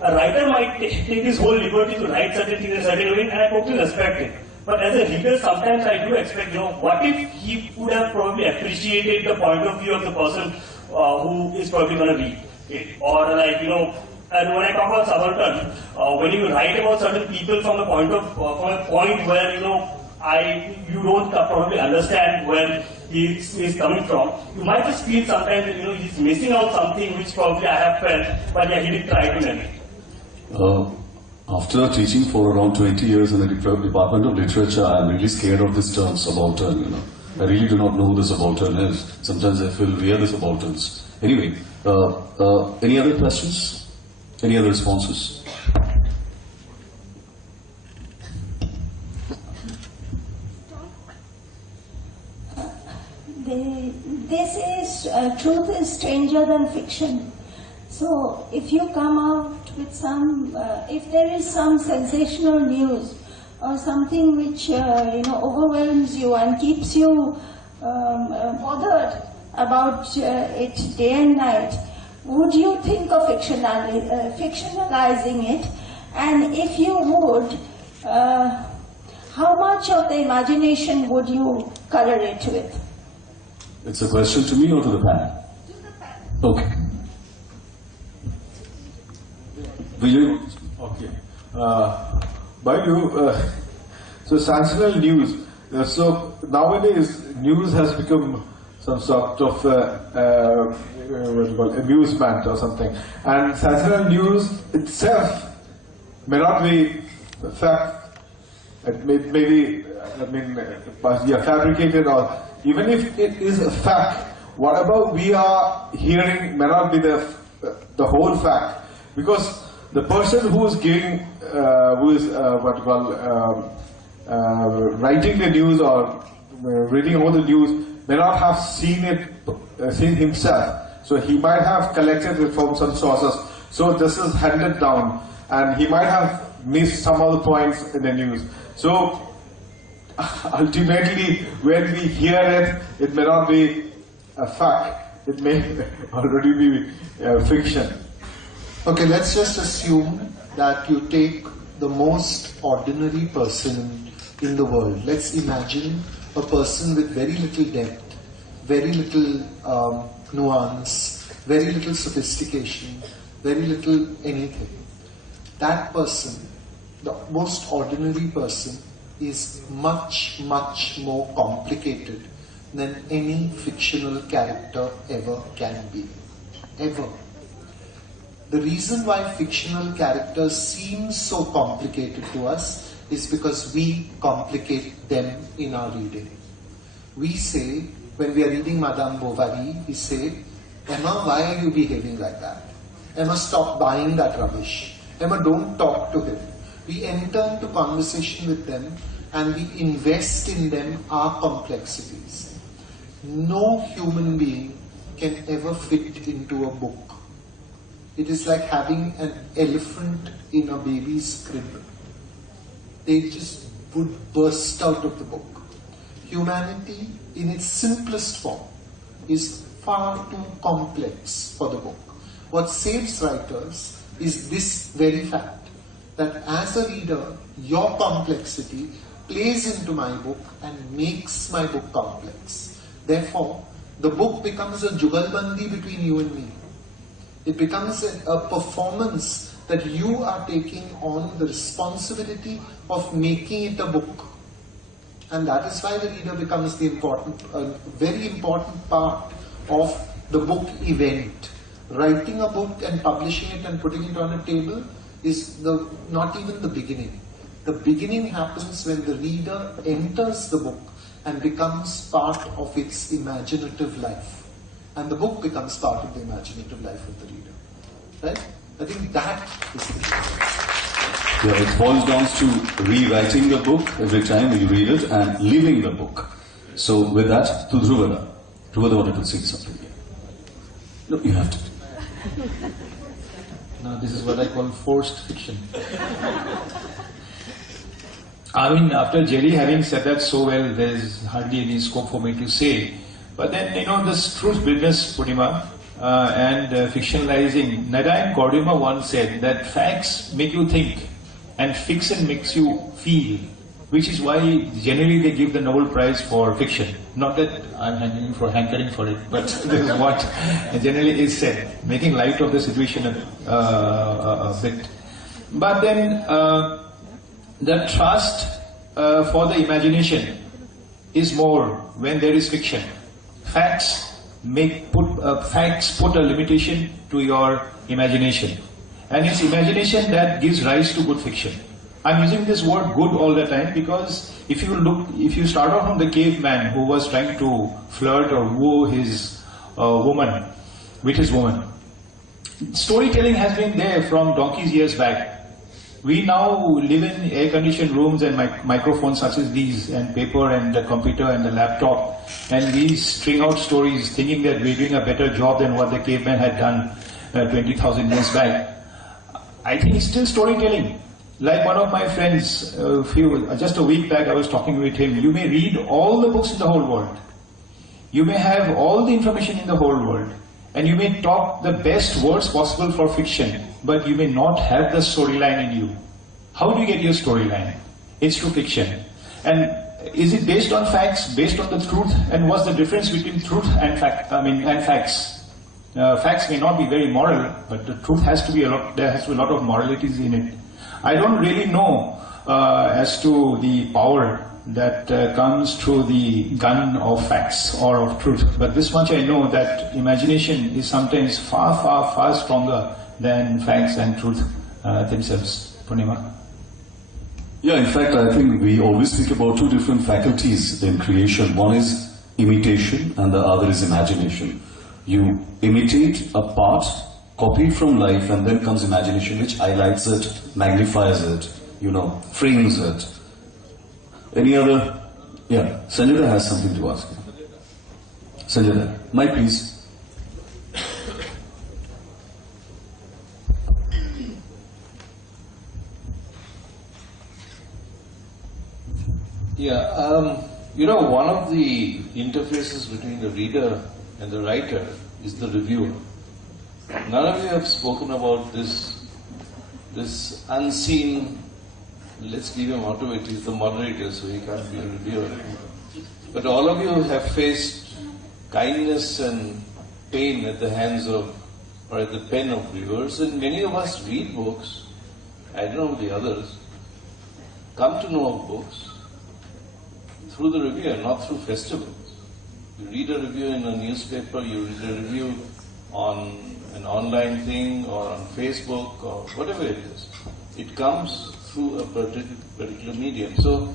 A writer might take his whole liberty to write certain things in a certain way, and I totally respect it. But as a reader, sometimes I do expect, what if he would have probably appreciated the point of view of the person who is probably going to read it, or and when I talk about subaltern, when you write about certain people from a point where you don't probably understand where he is coming from, you might just feel sometimes that he's missing out something which probably I have felt, but yeah, he did try to narrate. After teaching for around 20 years in the Department of Literature, I'm really scared of this term subaltern. I really do not know who the subaltern is. Sometimes I feel we are the subalterns. Anyway, any other questions? Any other responses? This is truth is stranger than fiction. So if you come out with if there is some sensational news or something which overwhelms you and keeps you bothered about it day and night, would you think of fictionalizing it? And if you would, how much of the imagination would you color it with? It's a question to me or to the panel? To the panel. Okay. Will you? Okay. So sensational news. So nowadays, news has become some sort of amusement or something. And sensational news itself may not be fact. It may be, fabricated, or even if it is a fact, whatever we are hearing may not be the whole fact, because the person who is giving, writing the news or reading all the news may not have seen himself. So he might have collected it from some sources. So this is handed down, and he might have missed some of the points in the news. So ultimately, when we hear it, it may not be a fact. It may already be fiction. Okay, let's just assume that you take the most ordinary person in the world. Let's imagine a person with very little depth, very little nuance, very little sophistication, very little anything. That person, the most ordinary person, is much, much more complicated than any fictional character ever can be. Ever. The reason why fictional characters seem so complicated to us is because we complicate them in our reading. We say, when we are reading Madame Bovary, we say, Emma, why are you behaving like that? Emma, stop buying that rubbish. Emma, don't talk to him. We enter into conversation with them and we invest in them our complexities. No human being can ever fit into a book. It is like having an elephant in a baby's crib. They just would burst out of the book. Humanity, in its simplest form, is far too complex for the book. What saves writers is this very fact, that as a reader, your complexity plays into my book and makes my book complex. Therefore, the book becomes a jugalbandi between you and me. It becomes a performance that you are taking on the responsibility of making it a book. And that is why the reader becomes the very important part of the book event. Writing a book and publishing it and putting it on a table is not even the beginning. The beginning happens when the reader enters the book and becomes part of its imaginative life. And the book becomes part of the imaginative life of the reader. Right? I think that is the key. Yeah, it boils down to rewriting the book every time you read it and living the book. So with that, to Dhrubada. Dhrubada wanted to say something here. No, you have to. Now this is what I call forced fiction. I mean, after Jerry having said that so well, there is hardly any scope for me to say. But then, this truth business, Purnima, and fictionalizing. Narayan Gordima once said that facts make you think and fiction makes you feel, which is why generally they give the Nobel Prize for fiction. Not that I'm hankering for it, but this is what generally is said, making light of the situation a bit. But then the trust for the imagination is more when there is fiction. Facts put a limitation to your imagination, and it's imagination that gives rise to good fiction. I'm using this word good all the time because if you start off from the caveman who was trying to flirt or woo his woman with his woman, storytelling has been there from donkey's years back. We now live in air-conditioned rooms and microphones such as these, and paper and the computer and the laptop, and we string out stories thinking that we're doing a better job than what the caveman had done 20,000 years back. I think it's still storytelling. Like one of my friends, just a week back I was talking with him, you may read all the books in the whole world. You may have all the information in the whole world. And you may talk the best words possible for fiction, but you may not have the storyline in you. How do you get your storyline? It's through fiction. And is it based on facts, based on the truth? And what's the difference between truth and facts? Facts may not be very moral, but the truth has to be there has to be a lot of moralities in it. I don't really know as to the power that comes through the gun of facts or of truth. But this much I know, that imagination is sometimes far, far, far stronger than facts and truth themselves. Purnima? Yeah, in fact, I think we always think about two different faculties in creation. One is imitation and the other is imagination. You imitate a part, copy from life, and then comes imagination, which highlights it, magnifies it, frames it. Any other? Yeah, Sanjita has something to ask. Sanjita, mic please. Yeah, you know, one of the interfaces between the reader and the writer is the reviewer. None of you have spoken about this unseen, let's leave him out of it, he's the moderator, so he can't be a reviewer. But all of you have faced kindness and pain at the hands of, or at the pen of reviewers, and many of us read books, I don't know the others, come to know of books through the reviewer, not through festivals. You read a review in a newspaper, you read a review on an online thing or on Facebook or whatever it is. It comes through a particular medium. So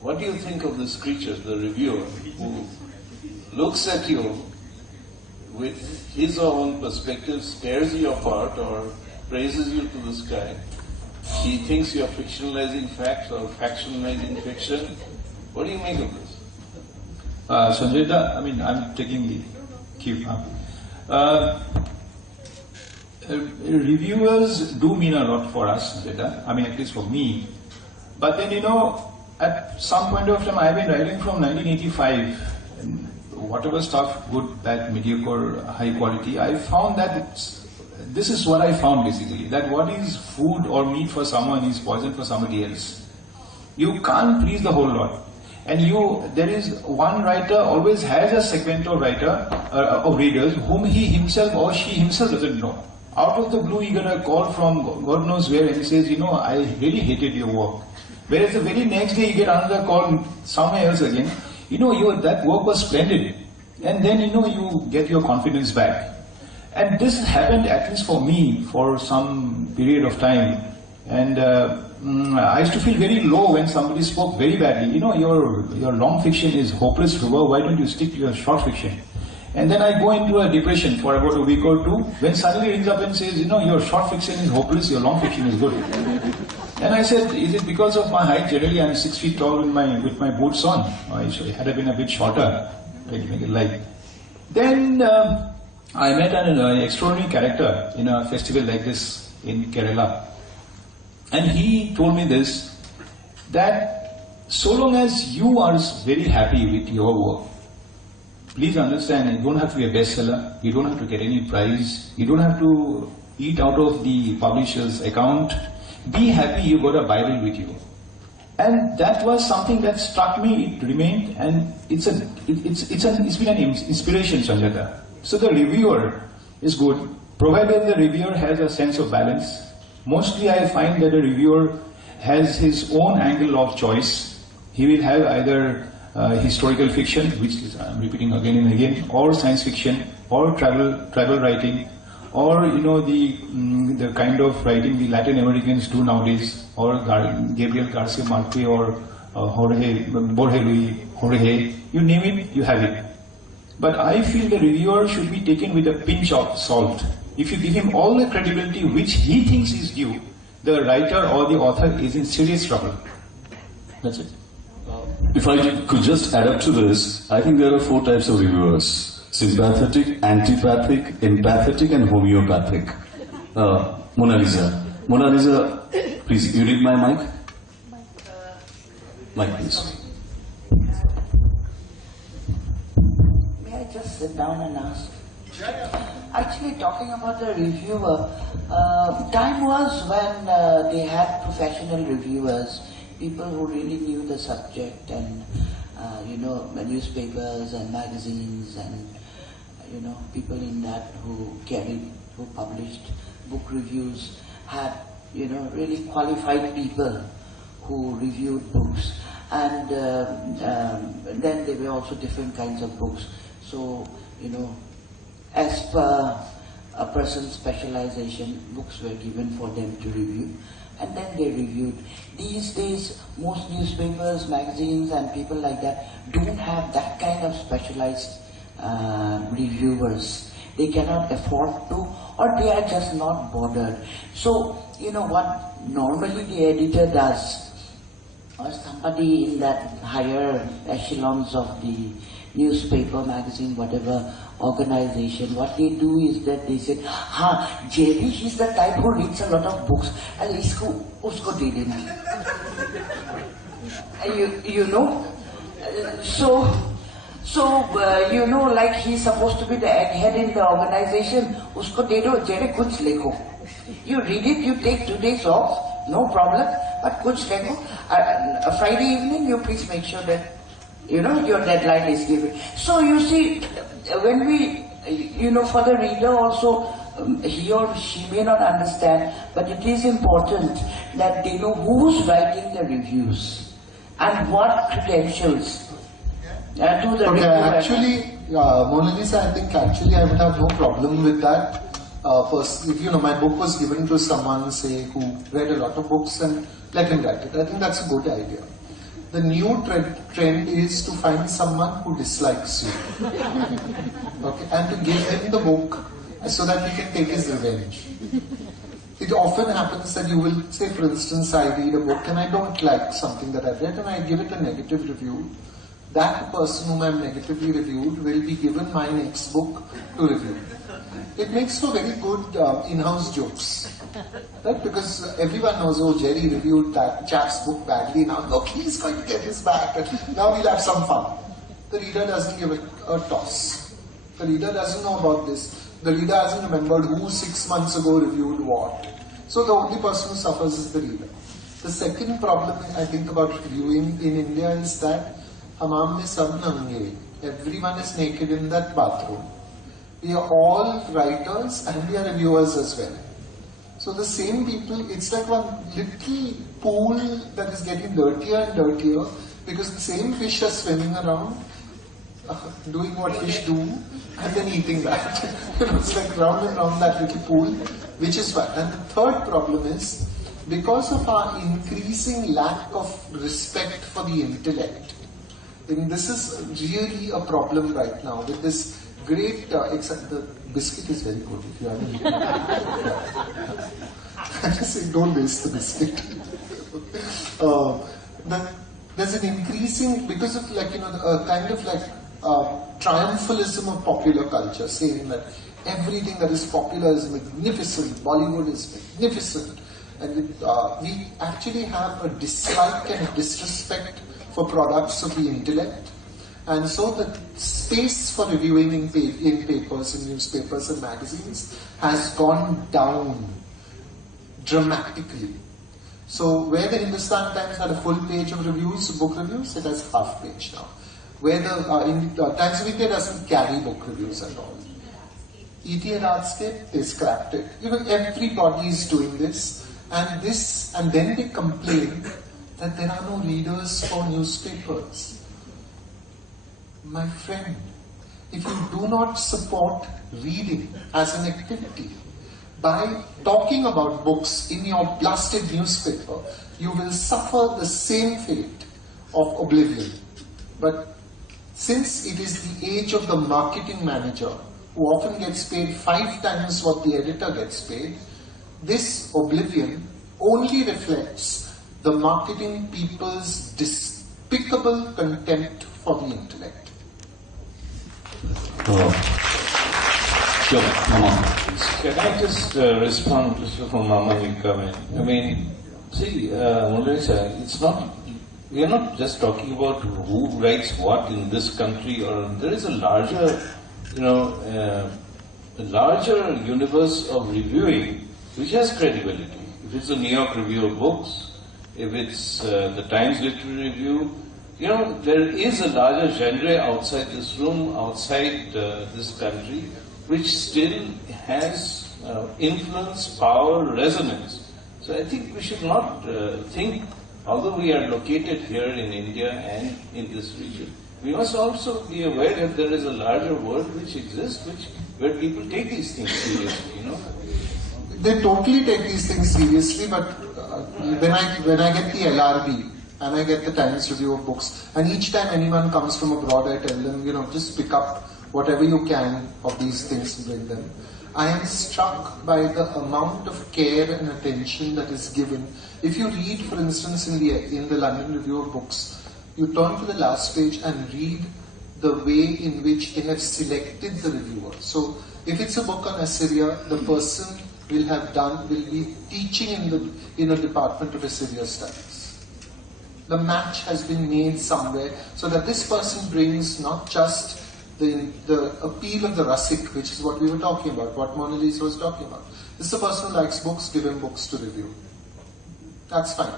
what do you think of this creature, the reviewer, who looks at you with his or her own perspective, tears you apart or praises you to the sky? He thinks you are fictionalizing facts or factionalizing fiction. What do you make of this? Sanjay, I mean, I'm taking the cue. Reviewers do mean a lot for us, Sanjay. I mean, at least for me. But then, you know, at some point of time, I've been writing from 1985. And whatever stuff, good, bad, mediocre, high quality, I found that this is what I found basically, that what is food or meat for someone is poison for somebody else. You can't please the whole lot. And there is one writer always has a segment of readers whom he himself or she himself doesn't know. Out of the blue, you get a call from God knows where and he says, you know, I really hated your work. Whereas the very next day you get another call somewhere else again, you know, that work was splendid. And then, you know, you get your confidence back. And this happened, at least for me, for some period of time. And I used to feel very low when somebody spoke very badly. You know, your long fiction is hopeless, Dhrub, why don't you stick to your short fiction? And then I go into a depression for about a week or two, when suddenly rings up and says, you know, your short fiction is hopeless, your long fiction is good. And I said, is it because of my height? Generally I'm 6 feet tall with my boots on. Had I been a bit shorter, I'd make it light. Then I met an extraordinary character in a festival like this in Kerala. And he told me this, that so long as you are very happy with your work, please understand, you don't have to be a bestseller, you don't have to get any prize, you don't have to eat out of the publisher's account. Be happy you got a Bible with you. And that was something that struck me, it remained, and it's been an inspiration, Sanjata. So the reviewer is good, provided the reviewer has a sense of balance. Mostly I find that a reviewer has his own angle of choice. He will have either historical fiction, which is, I'm repeating again and again, or science fiction, or travel writing, or you know the kind of writing the Latin Americans do nowadays, or Gabriel Garcia Marquez, or Jorge Luis, you name it, you have it. But I feel the reviewer should be taken with a pinch of salt. If you give him all the credibility which he thinks is due, the writer or the author is in serious trouble. That's it. If I could just add up to this, I think there are 4 types of reviewers: sympathetic, antipathic, empathetic, and homeopathic. Mona Lisa, please, you need my mic? Mic, please. May I just sit down and ask? Actually, talking about the reviewer, time was when they had professional reviewers, people who really knew the subject, and you know, newspapers and magazines, and you know, people in that who published book reviews, had, you know, really qualified people who reviewed books. And then there were also different kinds of books. So, you know, as per a person's specialization, books were given for them to review, and then they reviewed. These days, most newspapers, magazines, and people like that don't have that kind of specialized reviewers. They cannot afford to, or they are just not bothered. So, you know what normally the editor does, or somebody in that higher echelons of the newspaper, magazine, whatever organization, what they do is that they say, JB, he's the type who reads a lot of books, and usko de dena. you know, you know, like he's supposed to be the head in the organization. Usko de do, jere kuch lekho. You read it, you take 2 days off, no problem, but kuch lekho. Friday evening, you please make sure that, you know, your deadline is given. So you see, when we, you know, for the reader also, he or she may not understand, but it is important that they know who's writing the reviews and what credentials do the Okay, reviewer. actually, Mona Lisa, I think actually I would have no problem with that. First, if you know, my book was given to someone, say, who read a lot of books and let him write it. I think that's a good idea. The new trend is to find someone who dislikes you, okay, and to give him the book so that he can take his revenge. It often happens that you will say, for instance, I read a book and I don't like something that I've read and I give it a negative review. That person whom I've negatively reviewed will be given my next book to review. It makes for very good in-house jokes, right? Because everyone knows, oh, Jerry reviewed that chap's book badly, now look, he's going to get his back, and now we'll have some fun. The reader doesn't give it a toss. The reader doesn't know about this. The reader hasn't remembered who 6 months ago reviewed what. So the only person who suffers is the reader. The second problem I think about reviewing in India is that hamam mein sab nange. Everyone is naked in that bathroom. We are all writers and we are reviewers as well. So the same people, it's like one little pool that is getting dirtier and dirtier because the same fish are swimming around, doing what fish do, and then eating that. It's like round and round that little pool, which is fine. And the third problem is, because of our increasing lack of respect for the intellect, and this is really a problem right now with this great, the biscuit is very good if you haven't eaten it. I just say don't waste the biscuit. There's an increasing, because of like, you know, a kind of like triumphalism of popular culture, saying that everything that is popular is magnificent, Bollywood is magnificent, and we actually have a dislike and disrespect for products of the intellect. And so the space for reviewing in papers and newspapers and magazines has gone down dramatically. So where the Hindustan Times had a full page of reviews, book reviews, it has half page now. Where the Times of India doesn't carry book reviews at all. ET and Artscape, they scrapped it. You know, everybody is doing this, and then they complain that there are no readers for newspapers. My friend, if you do not support reading as an activity by talking about books in your blasted newspaper, you will suffer the same fate of oblivion. But since it is the age of the marketing manager, who often gets paid 5 times what the editor gets paid, this oblivion only reflects the marketing people's despicable contempt for the intellect. Sure, Mama. Can I just respond before Mama will come in? I mean, see, Mulisa, it's not, we are not just talking about who writes what in this country, or there is a larger, you know, a larger universe of reviewing which has credibility. If it's the New York Review of Books, if it's the Times Literary Review, you know, there is a larger genre outside this room, outside this country, which still has influence, power, resonance. So I think we should not think, although we are located here in India and in this region, we must also be aware that there is a larger world which exists, where people take these things seriously, you know. They totally take these things seriously, but when I get the LRB, and I get the Times Review of Books, and each time anyone comes from abroad, I tell them, you know, just pick up whatever you can of these things and bring them. I am struck by the amount of care and attention that is given. If you read, for instance, in the London Review of Books, you turn to the last page and read the way in which they have selected the reviewer. So, if it's a book on Assyria, the person will be teaching in a department of Assyria studies. the match has been made somewhere, so that this person brings not just the appeal of the Rasik, which is what we were talking about, what Mona Lisa was talking about. This is a person who likes books, give him books to review. That's fine.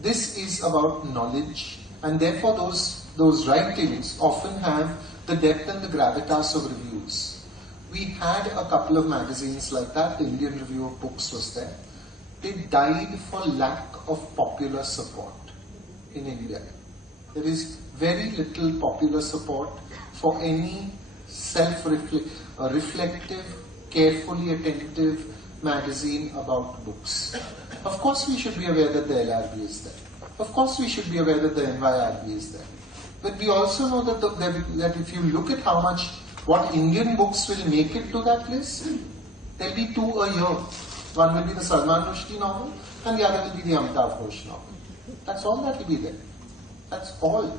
This is about knowledge, and therefore those writings often have the depth and the gravitas of reviews. We had a couple of magazines like that. The Indian Review of Books was there. They died for lack of popular support in India. There is very little popular support for any self-reflective, carefully attentive magazine about books. Of course we should be aware that the LRB is there. Of course we should be aware that the NYRB is there. But we also know that if you look at what Indian books will make it to that list, there'll be 2 a year. One will be the Salman Rushdie novel, and the other will be the Amitav Ghosh novel. That's all that will be there. That's all.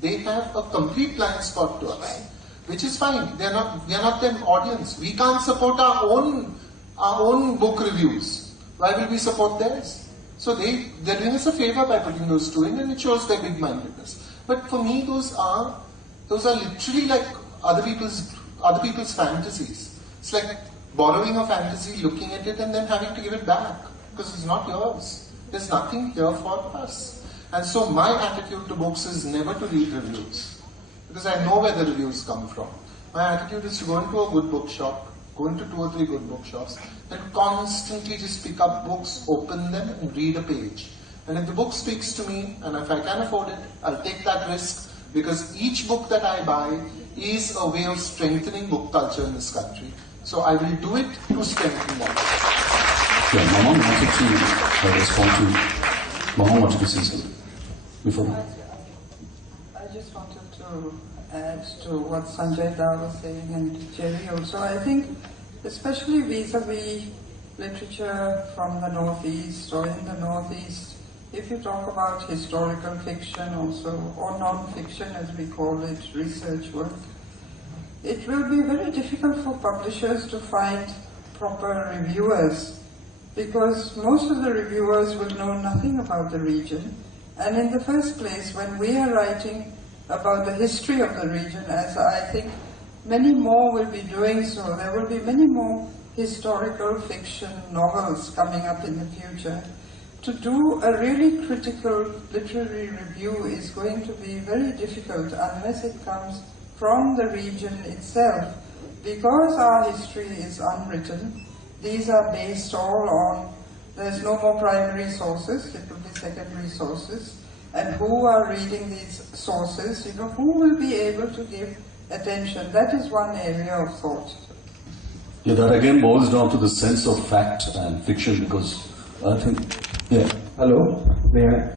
They have a complete blind spot to us, which is fine. We are not their audience. We can't support our own book reviews. Why will we support theirs? So they're doing us a favor by putting those 2 in, and it shows their big-mindedness. But for me, those are literally like other people's fantasies. It's like borrowing a fantasy, looking at it, and then having to give it back because it's not yours. There's nothing here for us. And so my attitude to books is never to read reviews, because I know where the reviews come from. My attitude is to go into a good bookshop, go into 2 or 3 good bookshops, and constantly just pick up books, open them, and read a page. And if the book speaks to me, and if I can afford it, I'll take that risk, because each book that I buy is a way of strengthening book culture in this country. So I will do it to strengthen that. Yeah, Maman wanted to respond to. Maman wanted to say something before. I just wanted to add to what Sanjay Da was saying, and Jerry also. I think, especially vis-a-vis literature from the Northeast or in the Northeast, if you talk about historical fiction also, or non-fiction as we call it, research work, it will be very difficult for publishers to find proper reviewers, because most of the reviewers will know nothing about the region. And in the first place, when we are writing about the history of the region, as I think many more will be doing so, there will be many more historical fiction novels coming up in the future. To do a really critical literary review is going to be very difficult unless it comes from the region itself, because our history is unwritten. These are based all on, there's no more primary sources, it will be secondary sources. And who are reading these sources, who will be able to give attention? That is one area of thought. Yeah, that again boils down to the sense of fact and fiction, because I think, yeah. Hello, may I?